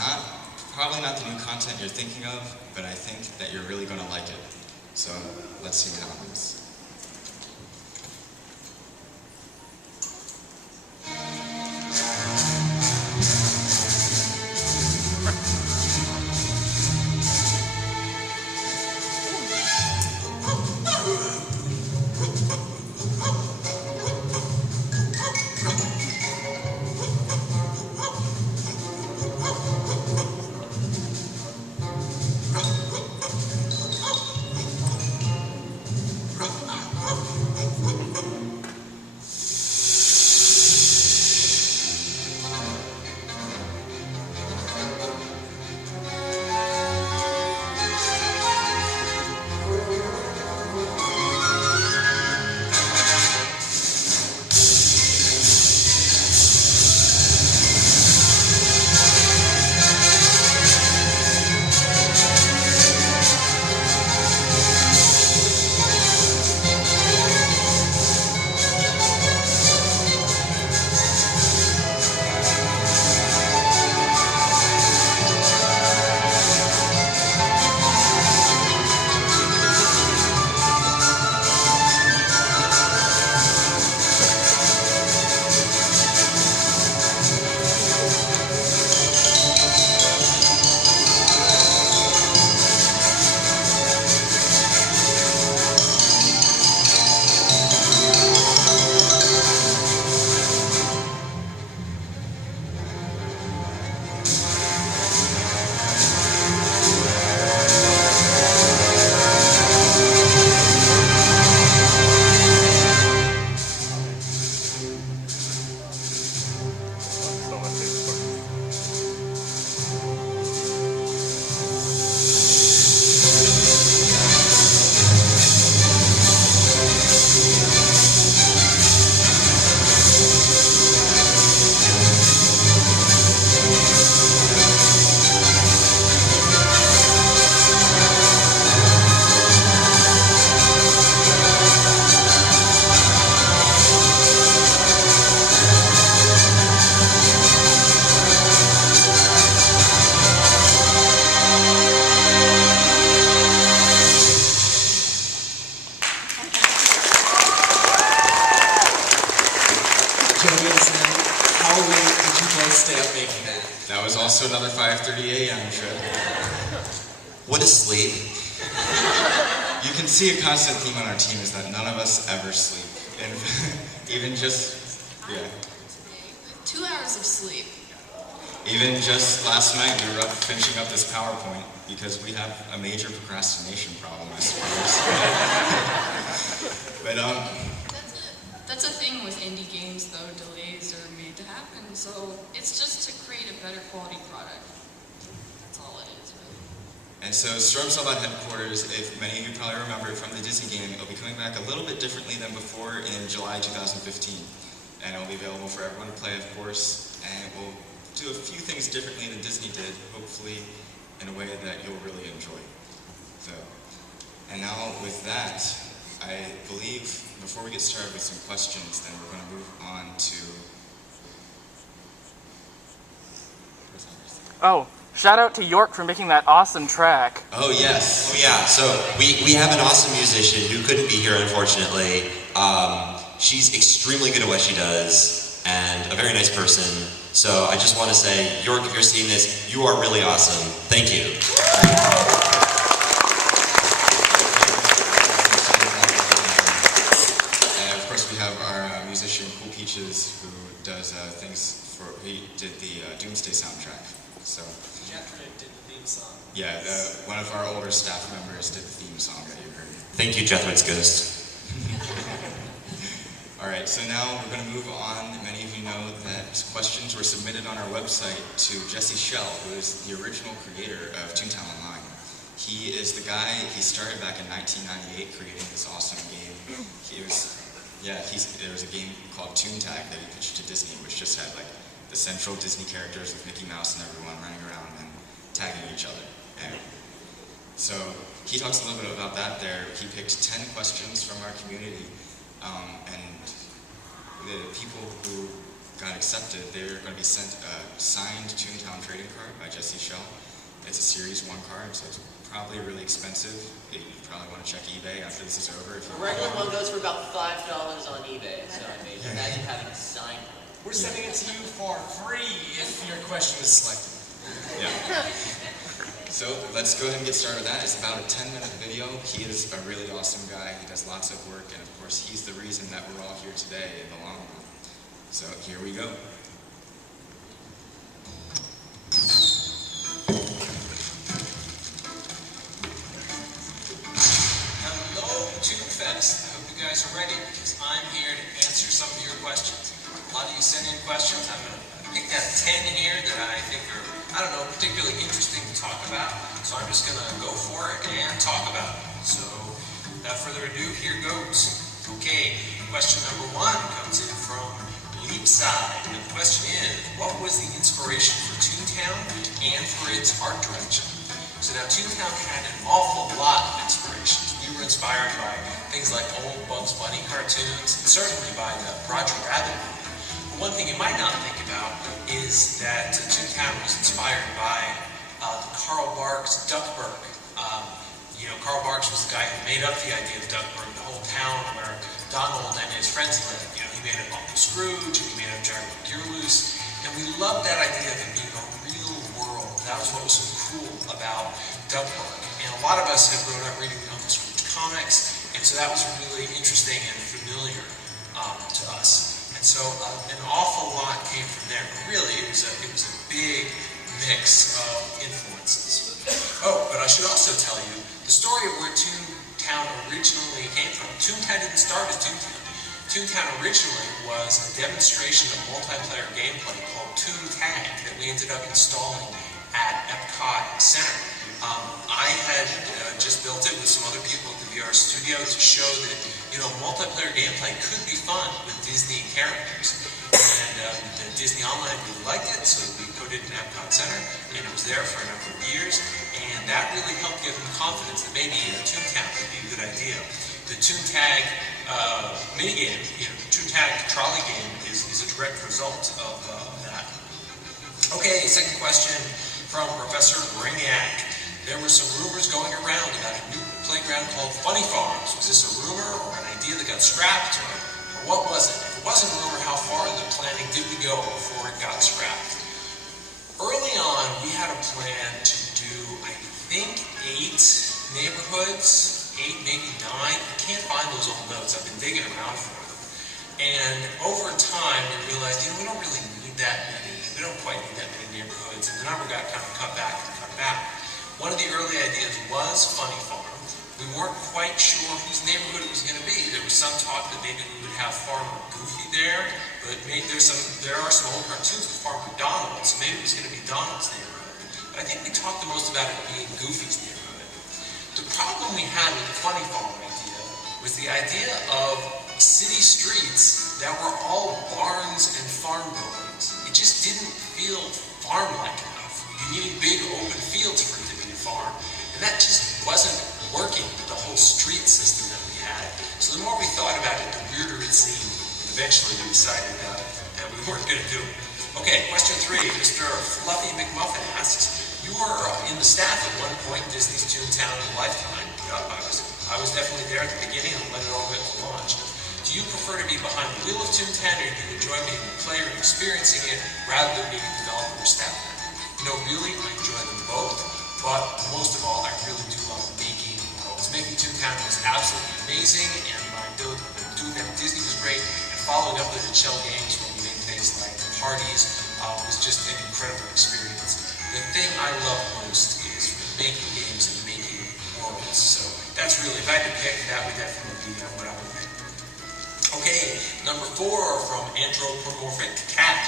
probably not the new content you're thinking of, but I think that you're really going to like it. So let's see what happens. That was also another 5:30 a.m. trip. What is sleep? You can see a constant theme on our team is that none of us ever sleep. And even just, yeah. 2 hours of sleep. Even just last night we were up finishing up this PowerPoint because we have a major procrastination problem, I suppose. But That's a thing with indie games, though. Delays are made to happen, so it's just to create a better quality product. That's all it is, really. And so Storm Cellbot headquarters, if many of you probably remember from the Disney game, it'll be coming back a little bit differently than before in July 2015. And it'll be available for everyone to play, of course, and we'll do a few things differently than Disney did, hopefully in a way that you'll really enjoy. So, and now with that, I believe before we get started with some questions, then we're going to move on to... Oh, shout out to York for making that awesome track. Oh, yes. Oh yeah, so we have an awesome musician who couldn't be here, unfortunately. She's extremely good at what she does, and a very nice person. So I just want to say, York, if you're seeing this, you are really awesome. Thank you. And of course we have our musician, Cool Peaches, who does things for, he did the Doomsday soundtrack. So Jethro did the theme song. yeah, one of our older staff members did the theme song that you heard. Thank you, Jethro's Ghost. All Alright, so now we're going to move on. Many of you know that questions were submitted on our website to Jesse Schell, who is the original creator of Toontown Online. He is the guy, he started back in 1998 creating this awesome game. There was a game called Toon Tag that he pitched to Disney, which just had like the central Disney characters with Mickey Mouse and everyone running around and tagging each other. And so he talks a little bit about that there. He picked 10 questions from our community, and the people who got accepted, they're going to be sent a signed Toontown trading card by Jesse Schell. It's a Series 1 card, so it's probably really expensive. You probably want to check eBay after this is over. If A regular one goes for about $5 on eBay, so I mean, imagine having a signed one. We're sending it to you for free if your question is selected. Yeah. So let's go ahead and get started with that. It's about a 10-minute video. He is a really awesome guy. He does lots of work, and of course, he's the reason that we're all here today in the long run. So here we go. Hello, ToonFest. I hope you guys are ready because I'm here to answer some of your questions. A lot of you sent in questions. I'm going to pick out 10 here that I think are, particularly interesting to talk about. So I'm just going to go for it and talk about it. So without further ado, here goes. Okay, question number 1 comes in from Leapside. And the question is, what was the inspiration for Toontown and for its art direction? So now Toontown had an awful lot of inspirations. We were inspired by things like old Bugs Bunny cartoons, and certainly by the Roger Rabbit movie. But one thing you might not think about is that Toontown was inspired by Carl Barks' Duckburg. Carl Barks was the guy who made up the idea of Duckburg, the whole town where Donald and his friends lived. He made up Uncle Scrooge, and he made up Jerry McGearloose, and we loved that idea of it being a real world. That was what was so cool about Duckburg. And a lot of us have grown up reading the Uncle Scrooge comics, and so that was really interesting and familiar to us. And so an awful lot came from there. Really, it was a big mix of influences. Oh, but I should also tell you the story of where Toontown originally came from. Toontown didn't start as Toontown. Toontown originally was a demonstration of multiplayer gameplay called Toon Tag that we ended up installing at Epcot Center. I had just built it with some other people at the VR studio to show that multiplayer gameplay could be fun with Disney characters. And Disney Online really liked it, so we put it in Epcot Center, and it was there for a number of years. And that really helped give them confidence that maybe Toontown would be a good idea. The Toon Tag minigame, Toon Tag trolley game is a direct result of that. Okay, second question from Professor Brainiac. There were some rumors going around about a new playground called Funny Farms. Was this a rumor or an idea that got scrapped, or what was it? If it wasn't a rumor, how far in the planning did we go before it got scrapped? Early on, we had a plan to do, I think, 8 neighborhoods, 8, maybe 9. I can't find those old notes. I've been digging around for them. And over time, we realized, we don't really need that many. We don't quite need that many neighborhoods. And the number got kind of cut back and cut back. One of the early ideas was Funny Farm. We weren't quite sure whose neighborhood it was going to be. There was some talk that maybe we would have Farmer Goofy there, but maybe there are some old cartoons with Farmer Donald, so maybe it was going to be Donald's neighborhood. But I think we talked the most about it being Goofy's neighborhood. The problem we had with the Funny Farm idea was the idea of city streets that were all barns and farm buildings. It just didn't feel farm-like enough. You needed big open fields for it to be a farm, and that just wasn't working with the whole street system that we had. So the more we thought about it, the weirder it seemed. And eventually we decided that we weren't going to do it. Okay, question 3. Mr. Fluffy McMuffin asks, you were in the staff at one point in Disney's Toontown Lifetime. I was definitely there at the beginning and let it all get to launch. Do you prefer to be behind the wheel of Toontown, or do you enjoy being a player and experiencing it rather than being a developer or staff member? Really, I enjoy them both, but most of all, I really do love making worlds. Making Toontown was absolutely amazing, and doing that at Disney was great, and following up with the Shell games where we made things like the parties was just an incredible experience. The thing I love most is making games and making worlds, so that's really, if I had to pick, that would definitely be what I would pick. Okay, number 4 from Anthropomorphic Cat.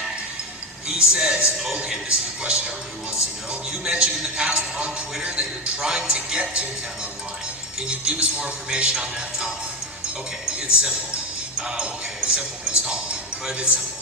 He says, okay, this is a question everybody wants to know. You mentioned in the past on Twitter that you're trying to get Toontown online. Can you give us more information on that topic? Okay, it's simple. Okay, it's simple, but it's not. But it's simple.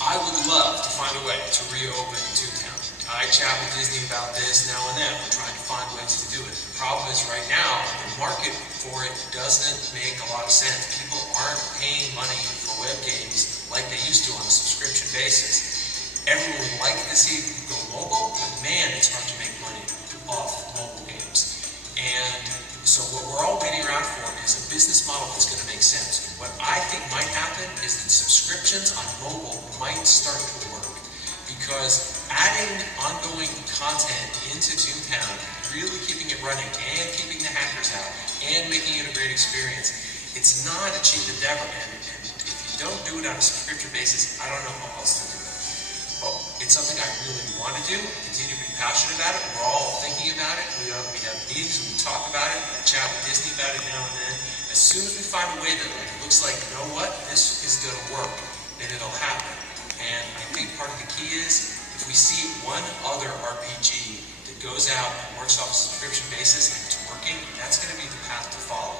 I would love to find a way to reopen Toontown. I chat with Disney about this now and then. We're trying to find ways to do it. The problem is right now, the market for it doesn't make a lot of sense. People aren't paying money for web games like they used to on a subscription basis. Everyone would like to see it go mobile, but man, it's hard to make money off mobile games. And so what we're all waiting around for is a business model that's going to make sense. What I think might happen is that subscriptions on mobile might start to work, because adding ongoing content into Toontown, really keeping it running and keeping the hackers out and making it a great experience, it's not a cheap endeavor. And if you don't do it on a subscription basis, I don't know how else to do it. But it's something I really want to do, continue to be passionate about it. We're all thinking about it. We have meetings and we talk about it. I chat with Disney about it now and then. As soon as we find a way that it looks like, you know what, this is going to work, then it'll happen. And I think part of the key is, if we see one other RPG that goes out and works off a subscription basis and it's working, that's going to be the path to follow.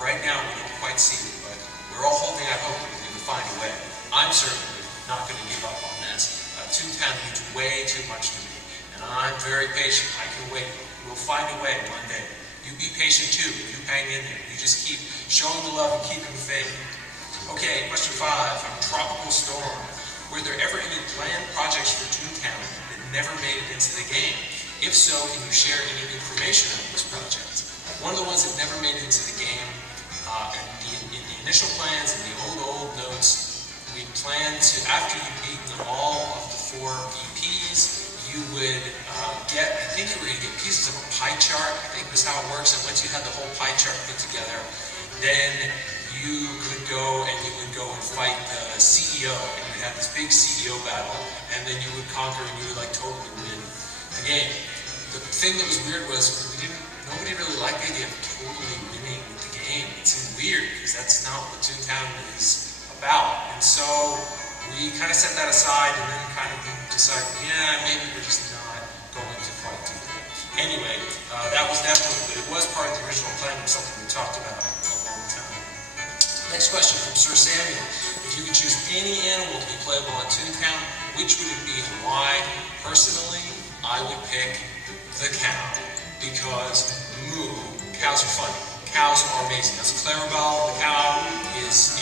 Right now, we don't quite see it, but we're all holding out hope that we can find a way. I'm certainly not going to give up on this. Toontown means way too much to me, and I'm very patient. I can wait. We'll find a way one day. You be patient too. You hang in there. You just keep showing the love and keeping the faith. Okay, question 5 from Tropical Storm. Were there ever any planned projects for Toontown that never made it into the game? If so, can you share any information on those projects? One of the ones that never made it into the game, in the initial plans and the old notes, we planned to, after you've beaten all of the 4 VPs, you would get, I think you were going to get pieces of a pie chart, I think was how it works, and once you had the whole pie chart put together, then you could go and fight the CEO, and you would have this big CEO battle, and then you would conquer and you would like totally win the game. The thing that was weird was nobody really liked the idea of totally winning the game. It seemed weird because that's not what Toontown is about. And so we kind of set that aside and then kind of decided, yeah, maybe we're just not going to fight to the end. Anyway, that was definitely, but it was part of the original plan and something we talked about a long time. Next question from Sir Samuel. If you could choose any animal to be playable on Toontown, which would it be and why? Personally, I would pick the cow, because cows are funny. Cows are amazing. As a Clarabelle, the cow is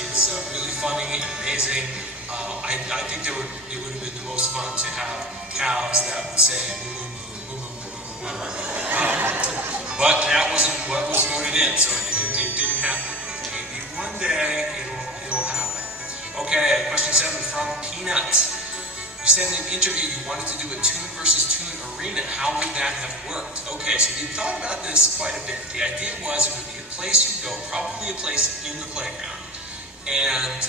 really funny and amazing. I think it would have been the most fun to have cows that would say moo moo moo moo moo moo. But that wasn't what was voted in, so it didn't happen. Maybe one day it'll happen. Okay, question 7 from Peanuts. You said in an interview you wanted to do a Toon versus Toon arena. How would that have worked? Okay, so you thought about this quite a bit. The idea was it would be a place you'd go, probably a place in the playground, and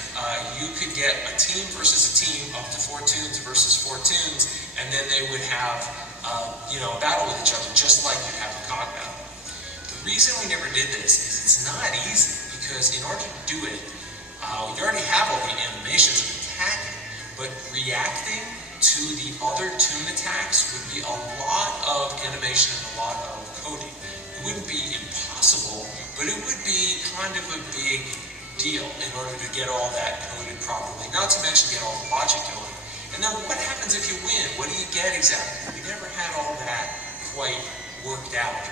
you could get a team versus a team, up to 4 Toons versus 4 Toons, and then they would have a battle with each other, just like you'd have a cog battle. The reason we never did this is it's not easy, because in order to do it, you already have all the animations of attacking, but reacting to the other Toon attacks would be a lot of animation and a lot of coding. It wouldn't be impossible, but it would be kind of a big deal in order to get all that coded properly, not to mention get all the logic going. And then what happens if you win? What do you get exactly? We never had all that quite worked out.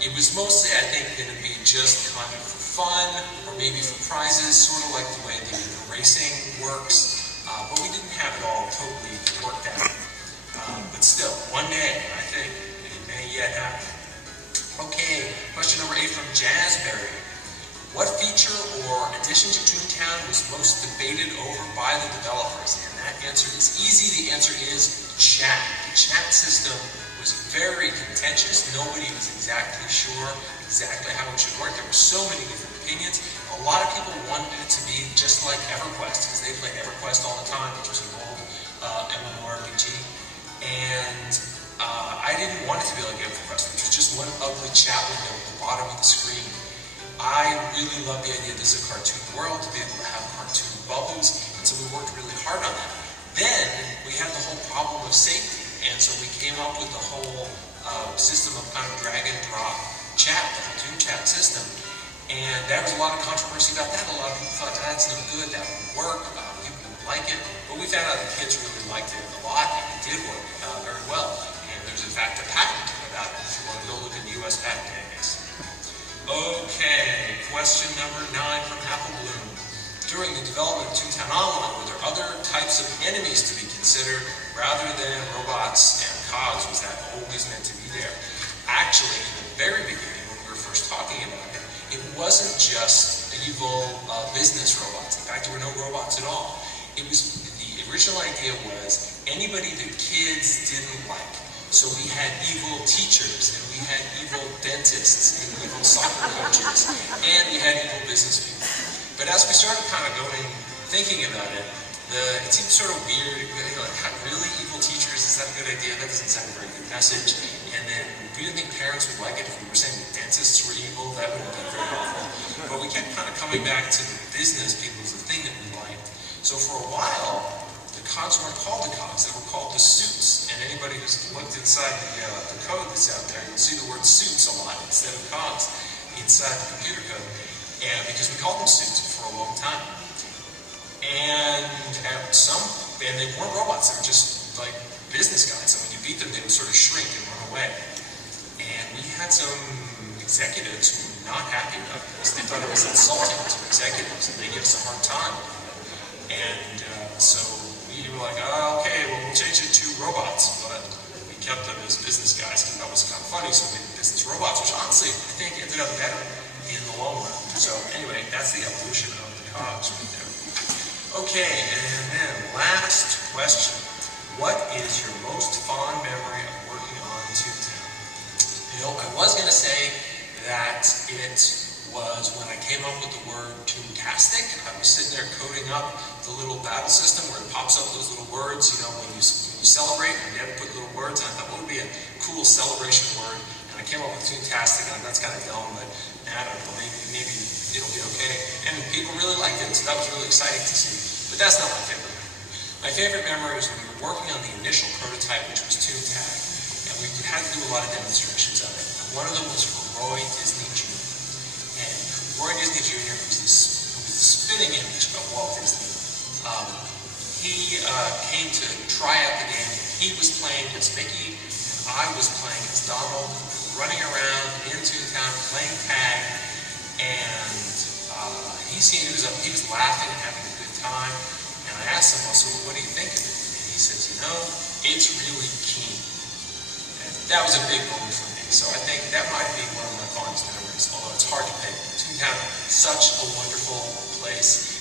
It was mostly, I think, going to be just kind of for fun, or maybe for prizes, sort of like the way the racing works. But we didn't have it all totally worked out. But still, one day, I think, it may yet happen. Okay, question number 8 from Jazzberry. What feature or addition to Toontown was most debated over by the developers? And that answer is easy. The answer is chat. The chat system was very contentious. Nobody was exactly sure exactly how it should work. There were so many different opinions. A lot of people wanted it to be just like EverQuest, because they played EverQuest all the time, which was an old MMORPG. And I didn't want it to be like EverQuest, which was just one ugly chat window at the bottom of the screen. I really love the idea this is a cartoon world, to be able to have cartoon bubbles, and so we worked really hard on that. Then we had the whole problem of safety, and so we came up with the whole system of kind of drag and drop chat, the whole Toon Chat system. And there was a lot of controversy about that. A lot of people thought that's no good, that wouldn't work, people didn't like it. But we found out the kids really liked it a lot, and it did work very well. And there's in fact a patent about it if you want to go look in the US patent database. Okay, question number 9 from Apple Bloom. During the development of Toontown Online, were there other types of enemies to be considered rather than robots and cogs? Was that always meant to be there? Actually, in the very beginning, when we were first talking about it, it wasn't just evil business robots. In fact, there were no robots at all. It was, the original idea was anybody that kids didn't like. So we had evil teachers, and we had evil dentists, and evil soccer coaches, and we had evil business people. But as we started kind of thinking about it, it seemed sort of weird, like, really evil teachers, is that a good idea? That doesn't sound a very good message. And then we didn't think parents would like it if we were saying that dentists were evil. That wouldn't be very helpful. But we kept kind of coming back to the business people as the thing that we liked. So for a while, the cogs weren't called the cogs, they were called the suits. And anybody who's looked inside the code that's out there, you'll see the word suits a lot instead of cogs inside the computer code. And because we called them suits for a long time. And they weren't robots, they were just like business guys. And when you beat them, they would sort of shrink and run away. And we had some executives who were not happy about this. They thought it was insulting to executives, and they gave us a hard time. And so we were like, oh, okay, well, we'll change it to robots. But we kept them as business guys because that was kind of funny, so we made business robots, which honestly, I think ended up better in the long run. So anyway, that's the evolution of the cogs right there. Okay, and then last question. What is your most fond memory of working on Toontown? You know, I was going to say that it was when I came up with the word Toontastic. I was sitting there coding up the little battle system where it pops up those little words, you know, when you celebrate, and you have to put little words, and I thought, what would be a cool celebration word? And I came up with Toontastic, and that's kind of dumb, but I don't know, maybe it'll be okay. And people really liked it, so that was really exciting to see. But that's not my favorite memory. My favorite memory was when we were working on the initial prototype, which was Toontag, and we had to do a lot of demonstrations of it. And one of them was for Roy Disney Jr. And Roy Disney Jr. was the spitting image of Walt Disney. He came to try out the game. He was playing as Mickey, and I was playing as Donald, running around in Toontown playing tag, and he was laughing and having a good time. And I asked him, well, so what do you think of it? And he says, you know, it's really keen. And that was a big moment for me. So I think that might be one of my fondest memories, although it's hard to pick. Toontown is such a wonderful place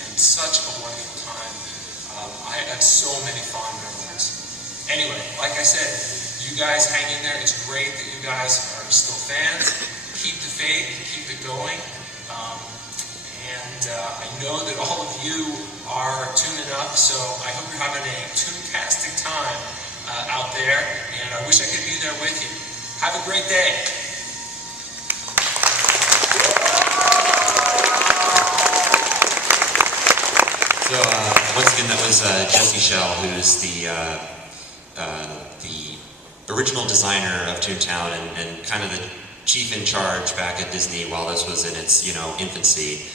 and such a wonderful time. I have so many fond memories. Anyway, like I said, you guys hang in there. It's great that you guys are still fans. Keep the faith, keep it going. I know that all of you are Toon Enough, so I hope you're having a Toontastic time out there, and I wish I could be there with you. Have a great day. So once again, that was Jesse Schell, who's the original designer of Toontown and kind of the chief in charge back at Disney while this was in its infancy.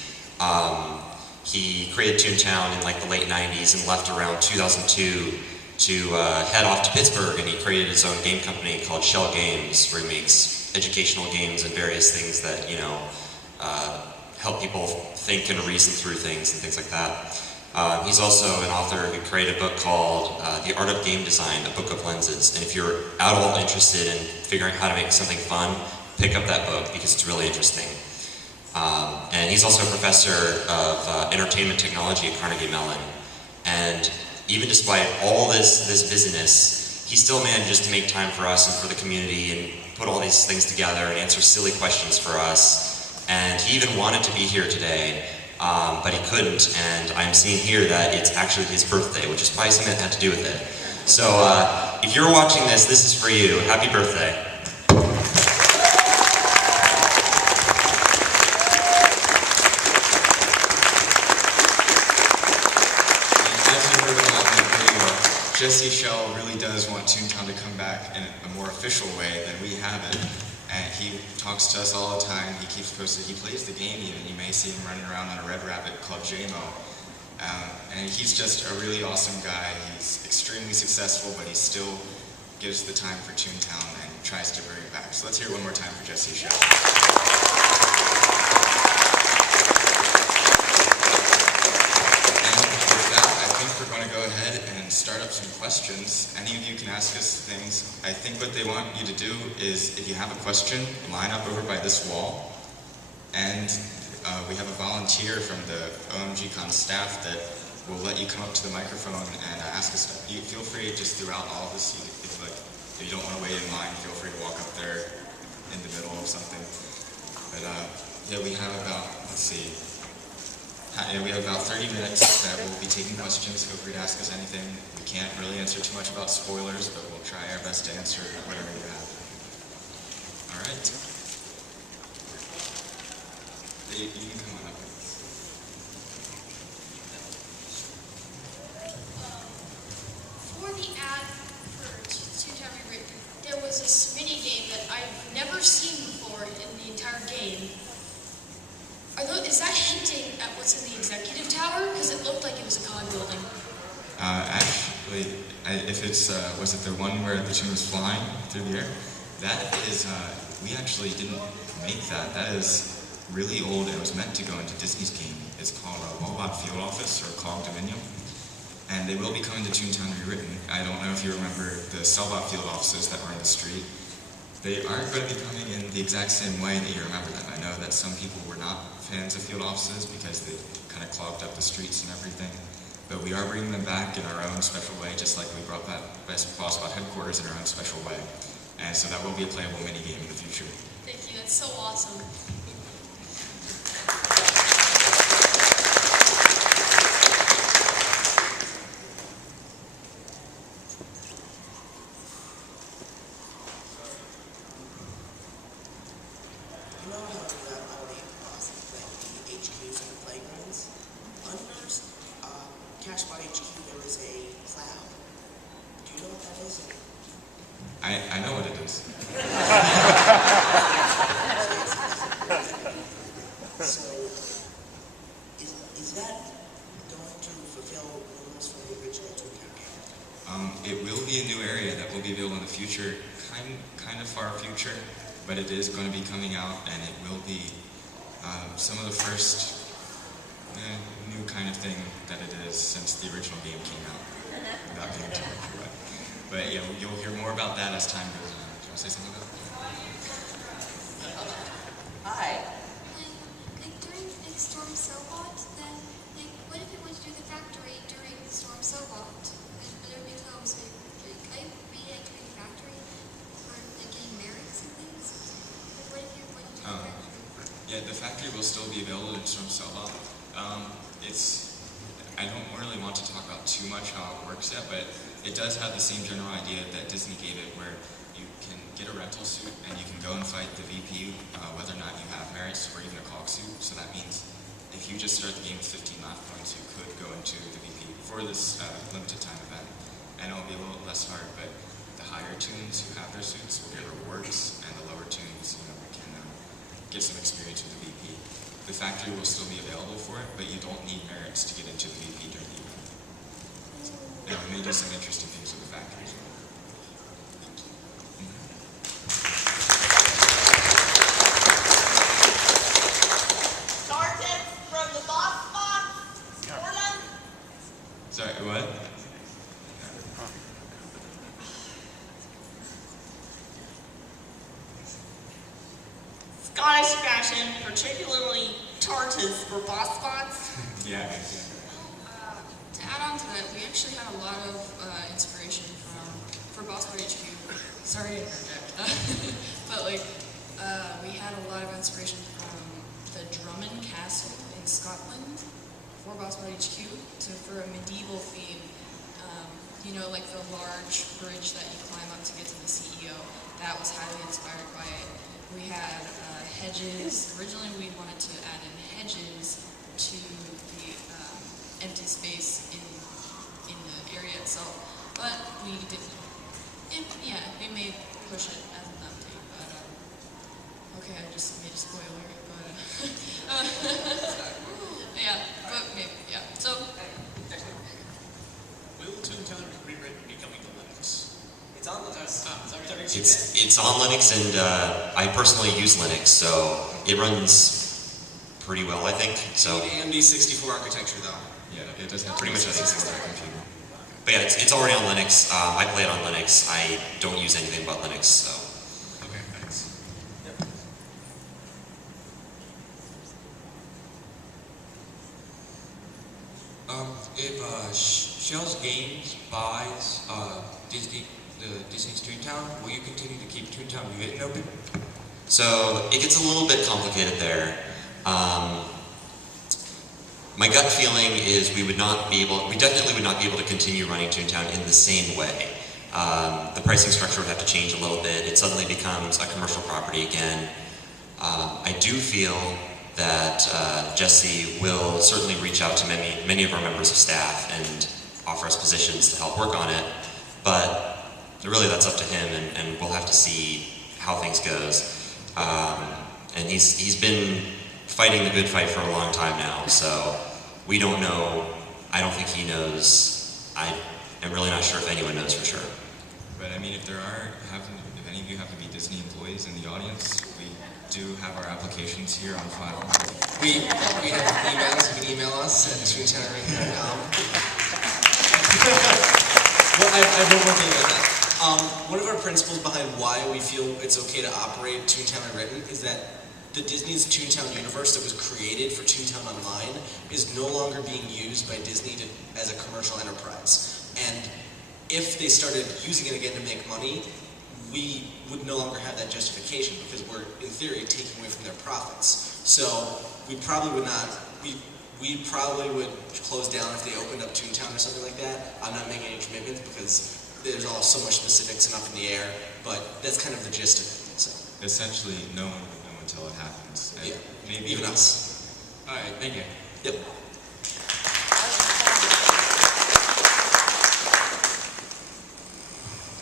He created Toontown in like the late 90s and left around 2002 to head off to Pittsburgh, and he created his own game company called Shell Games, where he makes educational games and various things that help people think and reason through things and things like that. He's also an author who created a book called The Art of Game Design, a book of lenses. And if you're at all interested in figuring how to make something fun, pick up that book because it's really interesting. And he's also a professor of entertainment technology at Carnegie Mellon. And even despite all this busyness, he still manages to make time for us and for the community and put all these things together and answer silly questions for us. And he even wanted to be here today, but he couldn't. And I'm seeing here that it's actually his birthday, which is probably something that had to do with it. So if you're watching this, this is for you. Happy birthday. Jesse Schell really does want Toontown to come back in a more official way than we have it. And he talks to us all the time. He keeps posted. He plays the game even. You may see him running around on a red rabbit called JMO. And he's just a really awesome guy. He's extremely successful, but he still gives the time for Toontown and tries to bring it back. So let's hear it one more time for Jesse Schell. We're going to go ahead and start up some questions. Any of you can ask us things. I think what they want you to do is, if you have a question, line up over by this wall. And we have a volunteer from the OMG Con staff that will let you come up to the microphone and ask us stuff. You feel free just throughout all of this, if you don't want to wait in line, feel free to walk up there in the middle of something. But yeah, we have about, let's see, we have about 30 minutes that we'll be taking questions. Feel free to ask us anything. We can't really answer too much about spoilers, but we'll try our best to answer whatever you have. All right. You can come on up. For the ad for Toontown Rewritten, there was this mini game that I've never seen before in the entire game. Is that hinting at what's in the executive tower? Because it looked like it was a con building. Actually, if it's, was it the one where the Toon was flying through the air? That is, we actually didn't make that. That is really old. It was meant to go into Disney's game. It's called Bossbot Field Office, or Cog Dominion. And they will be coming to Toontown Rewritten. I don't know if you remember the Sellbot Field Offices that were in the street. They aren't going to be coming in the exact same way that you remember them. I know that some people were not fans of field offices because they kind of clogged up the streets and everything. But we are bringing them back in our own special way, just like we brought that Bossbot headquarters in our own special way. And so that will be a playable mini-game in the future. Thank you, that's so awesome. I know what it is. So, is that going to fulfill rules from the original Toontown game? It will be a new area that will be available in the future, kind of far future, but it is going to be coming out, and it will be some of the first new kind of thing that it is since the original game came out. Without getting too much away. But yeah, you'll hear more about that as time goes on. Do you want to say something about that? Hi. Like during the Storm Sobot, then what if we want to do the factory during the Storm Sobot? Would it be close? Could I be like doing the factory for like getting merits and things? Like what if you want to do the factory? Yeah, the factory will still be available in Storm Sobot. I don't really want to talk about too much how it works yet, but it does have the same general idea that Disney gave it, where you can get a rental suit and you can go and fight the VP, whether or not you have merits or even a cog suit. So that means if you just start the game with 15 life points, you could go into the VP for this limited time event. And it'll be a little less hard, but the higher tunes who have their suits will get rewards, and the lower tunes, can get some experience with the VP. The factory will still be available for it, but you don't need merits to get into the VP during the event. Yeah, we may do some interesting things with the factory as well. Sergeant from the Bossbot. Orland. Sorry, what? Scottish fashion, particularly tartans for Bossbots. Yeah. To add on to that, we actually had a lot of inspiration for Bossbot HQ. Sorry to interject, but we had a lot of inspiration from the Drummond Castle in Scotland for Bossbot HQ for a medieval theme. Like the large bridge that you climb up to get to the CEO. That was highly inspired by it. We had hedges. Originally, we wanted to add in hedges to the empty space in the area itself. but we didn't. Yeah, we may push it as an update, but okay, I just made a spoiler, but yeah, but maybe, yeah. So Will Toontown Rewritten be coming to Linux? It's on Linux. It's on Linux, and I personally use Linux, so it runs pretty well, I think. So AMD 64 architecture, though. Yeah, it does have Pretty much a everything. 64 computer. But yeah, it's already on Linux. I play it on Linux. I don't use anything but Linux, so. Okay, thanks. If Schell's Games buys Disney's Toontown, will you continue to keep Toontown Rewritten open? So it gets a little bit complicated there. My gut feeling is we definitely would not be able to continue running Toontown in the same way. The pricing structure would have to change a little bit. It suddenly becomes a commercial property again. I do feel that Jesse will certainly reach out to many of our members of staff and offer us positions to help work on it, but really that's up to him, and we'll have to see how things goes. And he's been fighting the good fight for a long time now, so we don't know. I don't think he knows. I am really not sure if anyone knows for sure. But I mean, if any of you happen to be Disney employees in the audience, we do have our applications here on file. We have emails. You can email us at toontownrewritten.com. Well, I have one more thing about that. One of our principles behind why we feel it's okay to operate Toontown Rewritten is that the Disney's Toontown universe that was created for Toontown Online is no longer being used by Disney as a commercial enterprise. And if they started using it again to make money, we would no longer have that justification because we're, in theory, taking away from their profits. So we probably would not, we probably would close down if they opened up Toontown or something like that. I'm not making any commitments because there's all so much specifics and up in the air, but that's kind of the gist of it. So. Essentially, no one would know until it happens. And Yeah, maybe even us. All right, thank you. Yep.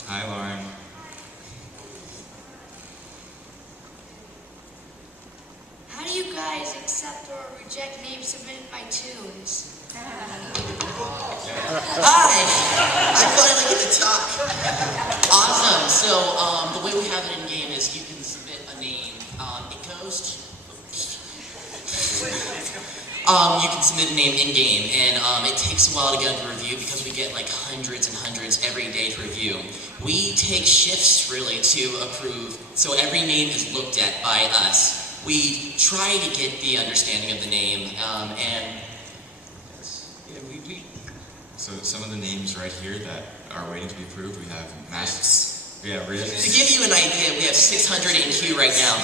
Hi, Lauren. How do you guys accept or reject names submitted by Toons? Hi! I finally get to talk. Awesome. So the way we have it in game is you can submit a name. It goes to... you can submit a name in game, and it takes a while to get a review because we get like hundreds and hundreds every day to review. We take shifts really to approve, so every name is looked at by us. We try to get the understanding of the name, and So some of the names right here that are waiting to be approved, we have masks. We have ribs. to give you an idea, we have 600 in queue right now.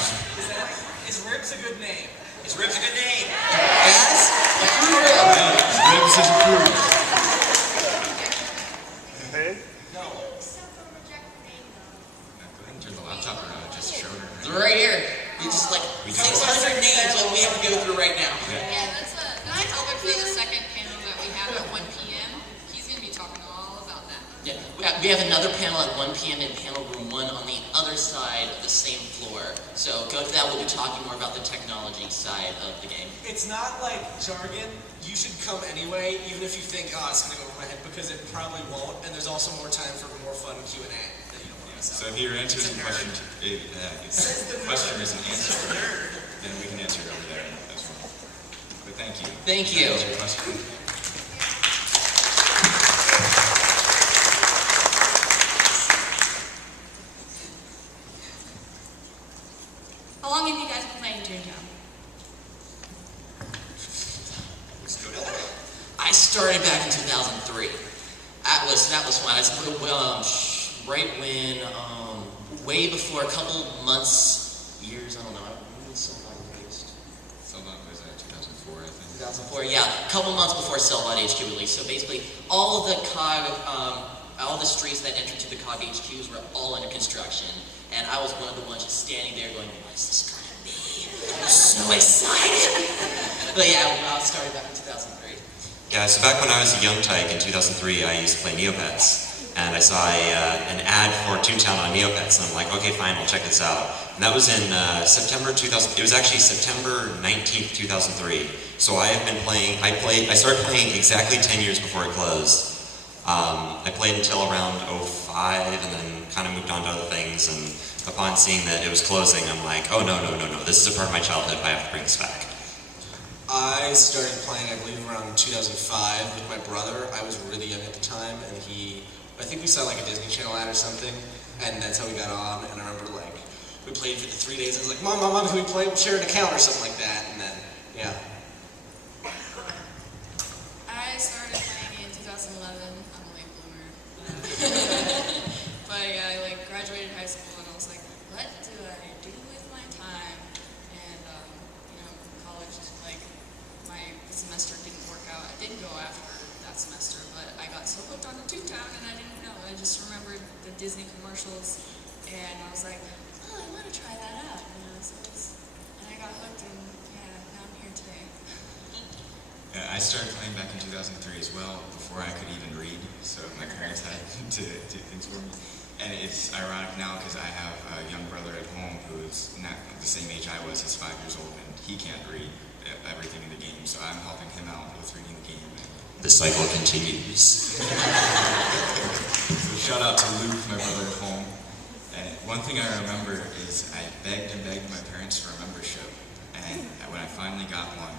Is Ribs a good name? Is Ribs a good name? Yes? Approve it. Ribs is approved. How do you accept or reject the name, though? Go ahead and turn the laptop around. I just showed her. It's right here. You just like 600 names what we have to go through right now. yeah, that's a topic for the second panel that we have at 1 p.m. He's going to be talking all about that. Yeah, we have another panel at 1 p.m. in panel room 1 on the other side of the same floor. So go to that. We'll be talking more about the technology side of the game. It's not like jargon. You should come anyway, even if you think, oh, it's going to go over my head, because it probably won't. And there's also more time for more fun Q&A that you don't want to miss out. So if your answer is a question, if the question is an answer, then we can answer it over there as well. But thank you. Thank you. That was your question. How long have you guys been playing Toontown? I started back in 2003. That was when I was right when way before a couple months, years, I don't know. When was Cellbot released? Cellbot was 2004, I think. 2004, yeah, a couple months before Cellbot HQ released. So basically, all of the COG, all the streets that entered to the COG HQs were all under construction, and I was one of the ones just standing there going, "What is this gonna be?" I'm so excited. But yeah, I started back in 2003. Yeah, so back when I was a young tyke in 2003, I used to play Neopets. and I saw an ad for Toontown on Neopets, and I'm like, okay, fine, I'll check this out. And that was in September 2000. It was actually September 19th, 2003. So I have been playing. I started playing exactly 10 years before it closed. I played until around 05, and then kind of moved on to other things. And upon seeing that it was closing, I'm like, oh no. This is a part of my childhood. I have to bring this back. I started playing, I believe, around 2005 with my brother. I was really young at the time, and I think we saw like a Disney Channel ad or something, and that's how we got on. And I remember like, we played for the 3 days. I was like, Mom, can we play? We'll share an account or something like that. And then, yeah. I started playing in 2011. I'm a late bloomer. But yeah, I like graduated high school and I was like, what do I do with my time? And you know, college, like the semester didn't work out. I didn't go after that semester, but I got so hooked on the Toontown and I didn't know. I just remembered the Disney commercials and I was like, oh, I want to try that out. You know, and I got hooked and yeah, now I'm here today. I started playing back in 2003 as well, before I could even read, so my parents had to do things for me. And it's ironic now because I have a young brother at home who's not the same age I was. He's 5 years old and he can't read everything in the game, so I'm helping him out with reading the game. The cycle continues. So shout out to Luke, my brother at home. And one thing I remember is I begged my parents for a membership, and when I finally got one,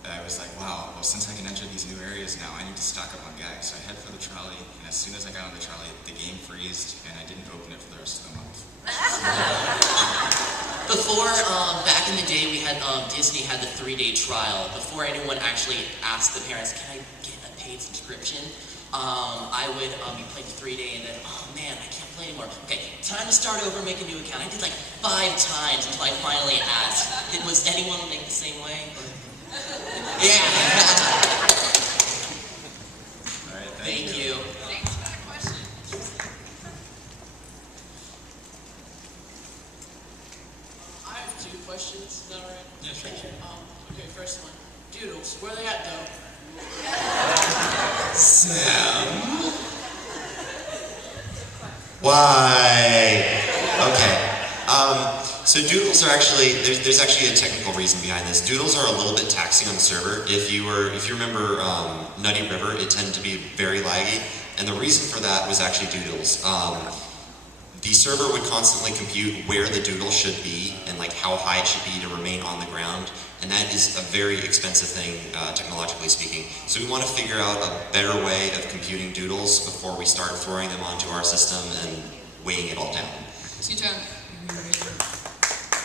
I was like, wow, well, since I can enter these new areas now, I need to stock up on gags. So I head for the trolley, and as soon as I got on the trolley, the game freezed, and I didn't open it for the rest of the month. Before, back in the day, we had, Disney had the 3-day trial. Before anyone actually asked the parents, can I get a paid subscription? I would be playing 3-day and then, oh man, I can't play anymore. Okay, time to start over, make a new account. I did like 5 times until I finally asked, was anyone like the same way? Yeah. All right, thank you. Thanks for that question. I have 2 questions. Is that all right? Yeah, sure. Okay, first one. Doodles, where are they at though? Sam? Why? Okay. So doodles are actually, there's actually a technical reason behind this. Doodles are a little bit taxing on the server. If you remember Nutty River, it tended to be very laggy, and the reason for that was actually doodles. The server would constantly compute where the doodle should be and like how high it should be to remain on the ground, and that is a very expensive thing, technologically speaking. So we want to figure out a better way of computing doodles before we start throwing them onto our system and weighing it all down. Toontown.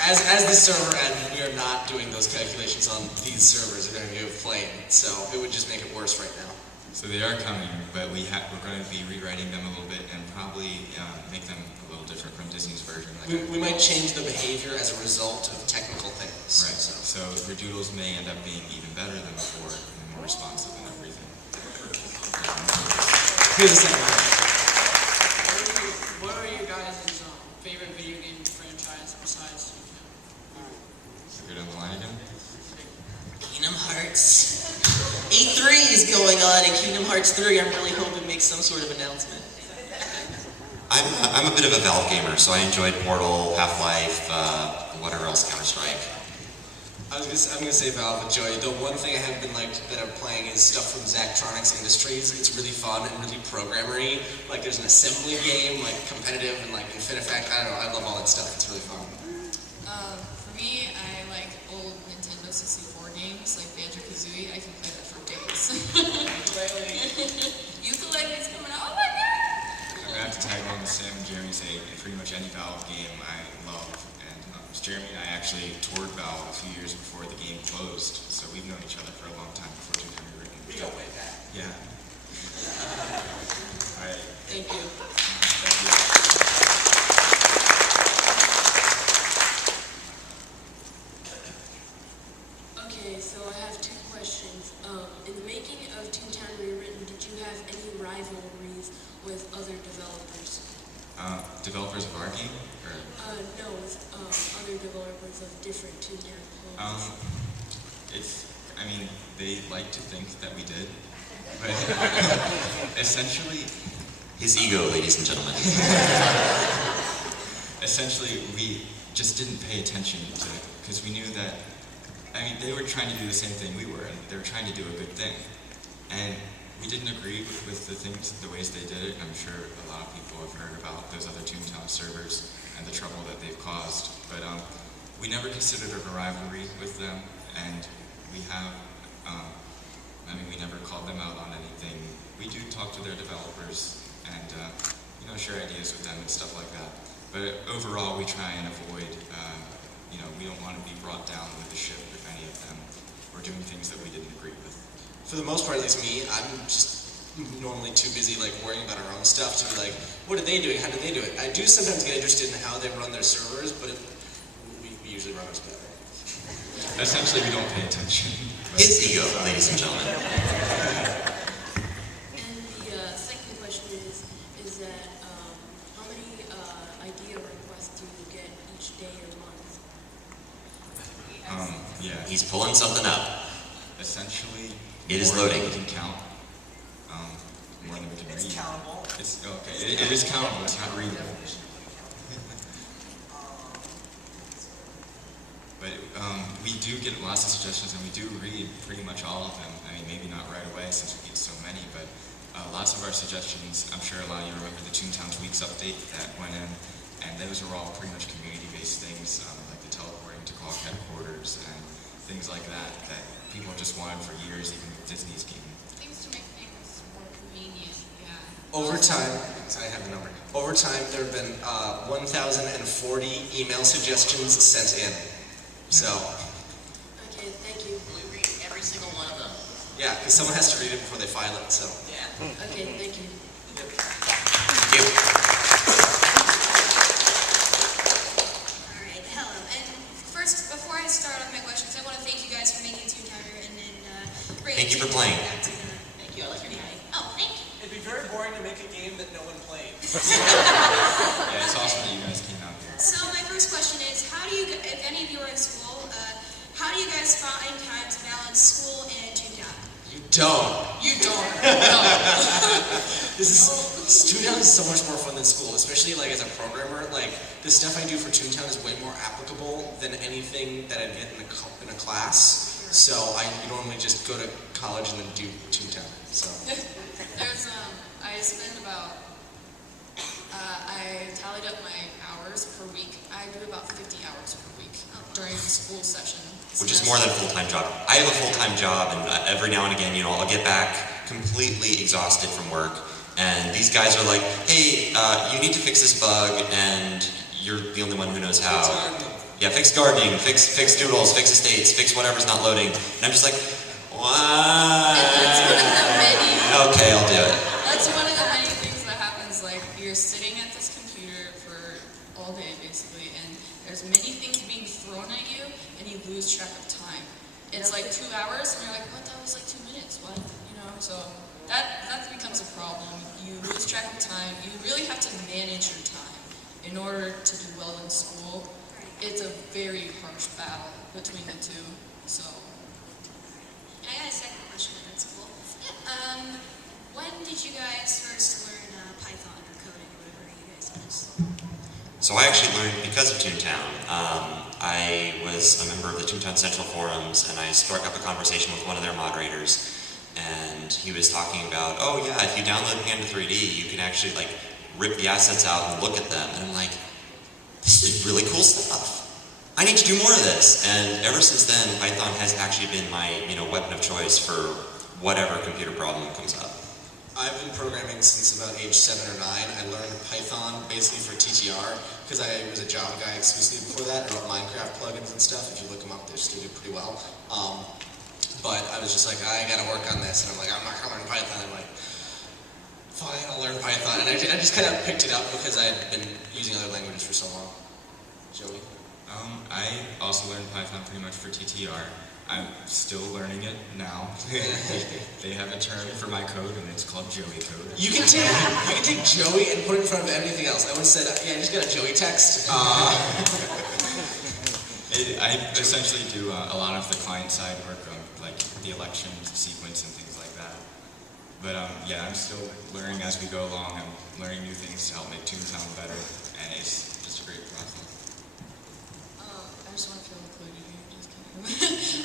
As the server end, we are not doing those calculations on these servers that you have played, so it would just make it worse right now. So they are coming, but we're going to be rewriting them a little bit and probably make them a little different from Disney's version. We might change the behavior as a result of technical things. Right, so your doodles may end up being even better than before and more responsive and everything. Here's the second one. What are your guys' favorite video game franchise besides Toontown? Go down the line again. Kingdom Hearts. E3 is going on in Kingdom Hearts 3. I'm really hoping makes some sort of announcement. I'm a bit of a Valve gamer, so I enjoyed Portal, Half-Life, whatever else, Counter-Strike. I'm gonna say Valve and Joy. The one thing I have been that I'm playing is stuff from Zachtronics Industries. It's really fun and really programmery. Like there's an assembly game, like competitive and like Infinifact. I don't know. I love all that stuff. It's really fun. For me, I like old Nintendo 64 games like Banjo-Kazooie. I can play that for days. Ukuleele's coming out. Oh my god! I'm going to have to tag along with Sam and Jeremy and say pretty much any Valve game I love. And Jeremy and I actually toured Valve a few years before the game closed, so we've known each other for a long time before Toontown Rewritten. We go way back. Yeah. All right. Thank you. Thank you. Okay, so I have 2 questions. In the making of Toontown Rewritten, did you have any rivalries with other developers? Developers of our game? Or? No, with other developers of different Toontown clones. I mean, they like to think that we did, but essentially, His ego, ladies and gentlemen. Essentially, we just didn't pay attention to it because we knew that, I mean, they were trying to do the same thing we were, and they were trying to do a good thing. And we didn't agree with the ways they did it. I'm sure a lot of people have heard about those other Toontown servers and the trouble that they've caused. But we never considered a rivalry with them, and we have, we never called them out on anything. We do talk to their developers and, share ideas with them and stuff like that. But overall, we try and avoid, we don't want to be brought down with the ship with any of them. We're doing things that we didn't agree with. For the most part, at least me, I'm just normally too busy like worrying about our own stuff to be like, what are they doing? How do they do it? I do sometimes get interested in how they run their servers, but we usually run ours better. Essentially, we don't pay attention. His ego, ladies and gentlemen. And the second question is that how many idea requests do you get each day or month? Yeah. He's pulling something up. Essentially, it is more loading. than we can count. More than we can read. It's countable. It's okay. It is countable. It's not readable. But we do get lots of suggestions, and we do read pretty much all of them. I mean, maybe not right away since we get so many, but lots of our suggestions. I'm sure a lot of you remember the Toontown Tweaks update that went in, and those are all pretty much community-based things, like the teleporting to Cog headquarters and things like that people have just wanted for years, even with Disney's game. Things to make things more convenient, yeah. Over time, I have the number. Over time, there have been 1,040 email suggestions sent in. So. Okay, thank you. We read every single one of them. Yeah, because someone has to read it before they file it, so. Yeah. Okay, thank you. Thank you. Alright, hello. And first, before I start on my questions, I want to thank you guys for making Toontown Rewritten and bringing Thank you for Toontown playing. back to the Thank you. I like your name. Oh, thank you. It'd be very boring to make a game that no one played. Yeah, it's awesome that you guys came out here. So my first question is, how do you, if any of you are in school, how do you guys find time to balance school and Toontown? You don't. You don't. No. Toontown is so much more fun than school, especially like as a programmer. Like the stuff I do for Toontown is way more applicable than anything that I'd get in a class. So I normally just go to college and then do Toontown. So. There's, I spend about, I tallied up my hours per week. I do about 50 hours per week during the school session. Which is more than a full-time job. I have a full-time job, and every now and again, I'll get back completely exhausted from work, and these guys are like, hey, you need to fix this bug, and you're the only one who knows how. Yeah, fix gardening, fix doodles, fix estates, fix whatever's not loading. And I'm just like, what? That's one of the many. Okay, I'll do it. That's one of the many things that happens. Like you're sitting at this computer for all day, basically, and there's many things being thrown at you, and you lose track of time. It's like 2 hours, and you're like, what? That was like 2 minutes. What? So that becomes a problem. You lose track of time. You really have to manage your time in order to do well in school. It's a very harsh battle between the two. So. I got a second question if that's cool. Yeah. When did you guys first learn Python or coding or whatever you guys use? So I actually learned because of Toontown. I was a member of the Toontown Central Forums, and I struck up a conversation with one of their moderators, and he was talking about, oh yeah, if you download Panda 3D, you can actually like rip the assets out and look at them. And I'm like, this is really cool stuff. I need to do more of this. And ever since then, Python has actually been my weapon of choice for whatever computer problem comes up. I've been programming since about age 7 or 9. I learned Python basically for TTR because I was a Java guy exclusively before that. I wrote Minecraft plugins and stuff. If you look them up, they still do pretty well. But I was just like, I gotta work on this, and I'm like, I'm not gonna learn Python. I'm like, fine, I'll learn Python. And I just kind of picked it up because I had been using other languages for so long. Joey? I also learned Python pretty much for TTR. I'm still learning it now. They have a term for my code, and it's called Joey code. You can take Joey and put it in front of anything else. I once said, yeah, I just got a Joey text. I essentially do a lot of the client-side work on like the election sequence and things like that. yeah, I'm still learning as we go along. I'm learning new things to help make Toontown better, and it's just a great process. I just want to feel included here, just kidding.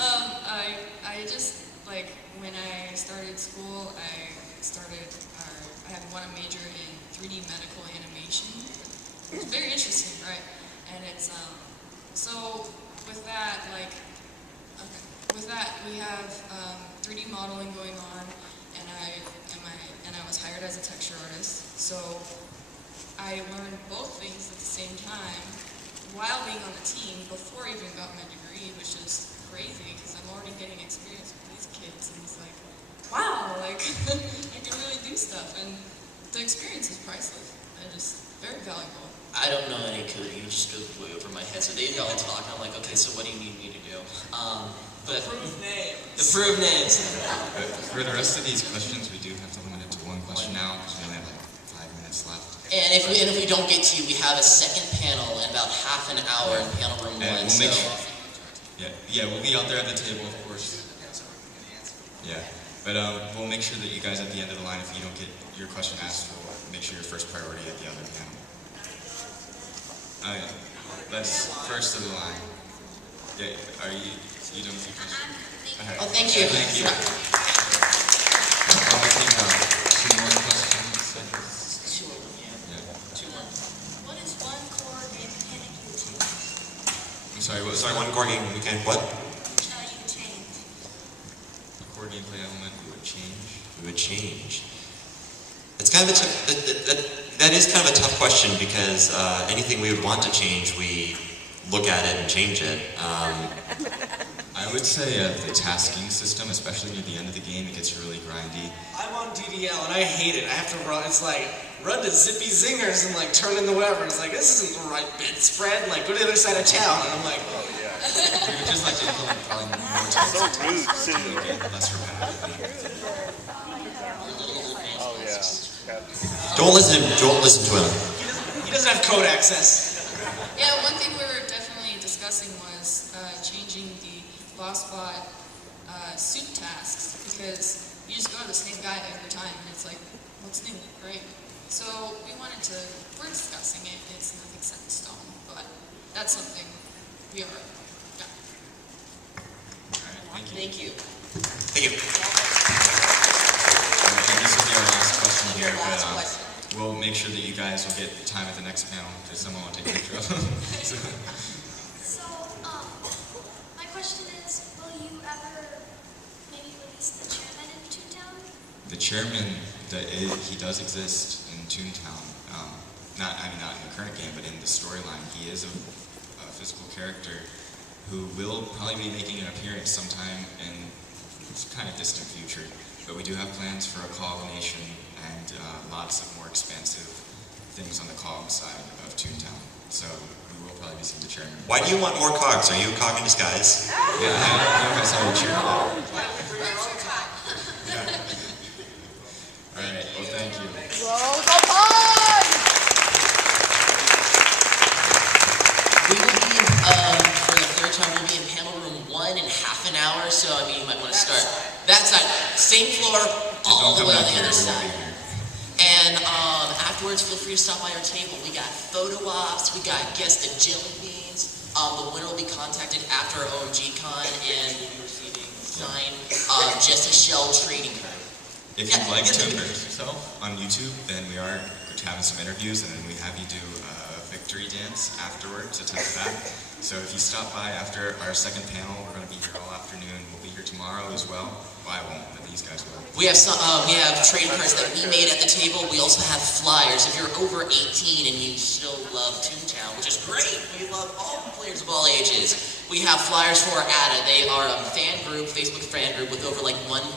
I just, like, when I started school, I had one major in 3D medical animation. It's very interesting, right? And it's, so with that, like, okay, with that, we have 3D modeling going on, and I was hired as a texture artist. So I learned both things at the same time while being on the team before I even got my degree, which is crazy because I'm already getting experience with these kids, and it's like, wow, like I can really do stuff, and the experience is priceless. Very valuable. I don't know any coding, it just goes way over my head. So they all talk, and I'm like, okay, so what do you need me to do? But Approve names. Approve names. For the rest of these questions, we do have to limit it to one question now, because we only have like 5 minutes left. And if we don't get to you, we have a second panel in about half an hour in panel room 1. And we'll make sure. Yeah, we'll be out there at the table, of course. Yeah, but we'll make sure that you guys at the end of the line, if you don't get your question asked, we'll make sure you're first priority at the other panel. That's first of the line. Yeah, are you done with your question? Right. Oh, thank you. Thank you. I'll take 2 more questions. 2 of them, yeah. 2 more. What is one core game mechanic you would change? I'm sorry, what? Sorry, one core game mechanic, what? You would change. A core gameplay element we would change. We would change. It's kind of that is kind of a tough question because anything we would want to change, we look at it and change it. I would say the tasking system, especially near the end of the game, it gets really grindy. I'm on DDL and I hate it. I have to run. It's like run to Zippy Zingers and like turn in the whatever. It's like this isn't the right bit spread. Like go to the other side of town. And I'm like, We would just like to implement probably more time to task to get less repetitive. Don't listen to him. He doesn't have code access. Yeah, one thing we were definitely discussing was changing the Bossbot suit tasks, because you just go to the same guy every time, and it's like, what's new, right? So we're discussing it. It's nothing set in stone, but that's something we are. Yeah. All right, Thank you. Thank you. And this will be our last question here, but we'll make sure that you guys will get time at the next panel, because someone will take a picture of them. So, my question is, will you ever maybe release the chairman in Toontown? The chairman, he does exist in Toontown. Not in the current game, but in the storyline. He is a physical character who will probably be making an appearance sometime in kind of distant future. But we do have plans for a COG nation and lots of more expansive things on the COG side of Toontown. So we will probably be seeing the chairman. Why do you want more cogs? Are you a cog in disguise? Yeah, I don't know if I saw the chairman. Yeah. All right, well, thank you. We will be, for the third time, we'll be in panel room 1 in half an hour, so I mean, you might want to start that side, same floor, all the way on the other side. And afterwards, feel free to stop by our table. We got photo ops, we got guest the jelly beans. The winner will be contacted after OMG Con, and we'll be receiving signed Jesse Schell trading card. If you'd like to immerse yourself on YouTube, then we are having some interviews, and then we have you do a victory dance afterwards, attempt that. So if you stop by after our second panel, we're going to be here all afternoon. We'll be here tomorrow as well. Well, I won't, but these guys will. We have trading cards that we made at the table. We also have flyers. If you're over 18 and you still love Toontown, which is great, we love all players of all ages. We have flyers for ADA. They are a fan group, Facebook fan group with over like 1,000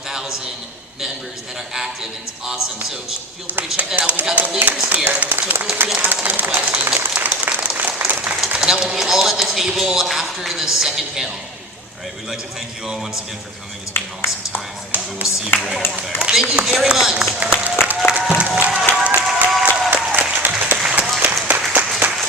members that are active, and it's awesome. So feel free to check that out. We got the leaders here, so feel free to ask them questions. And that will be all at the table after the second panel. All right, we'd like to thank you all once again for coming. It's been an awesome time, and we will see you right over there. Thank you very much.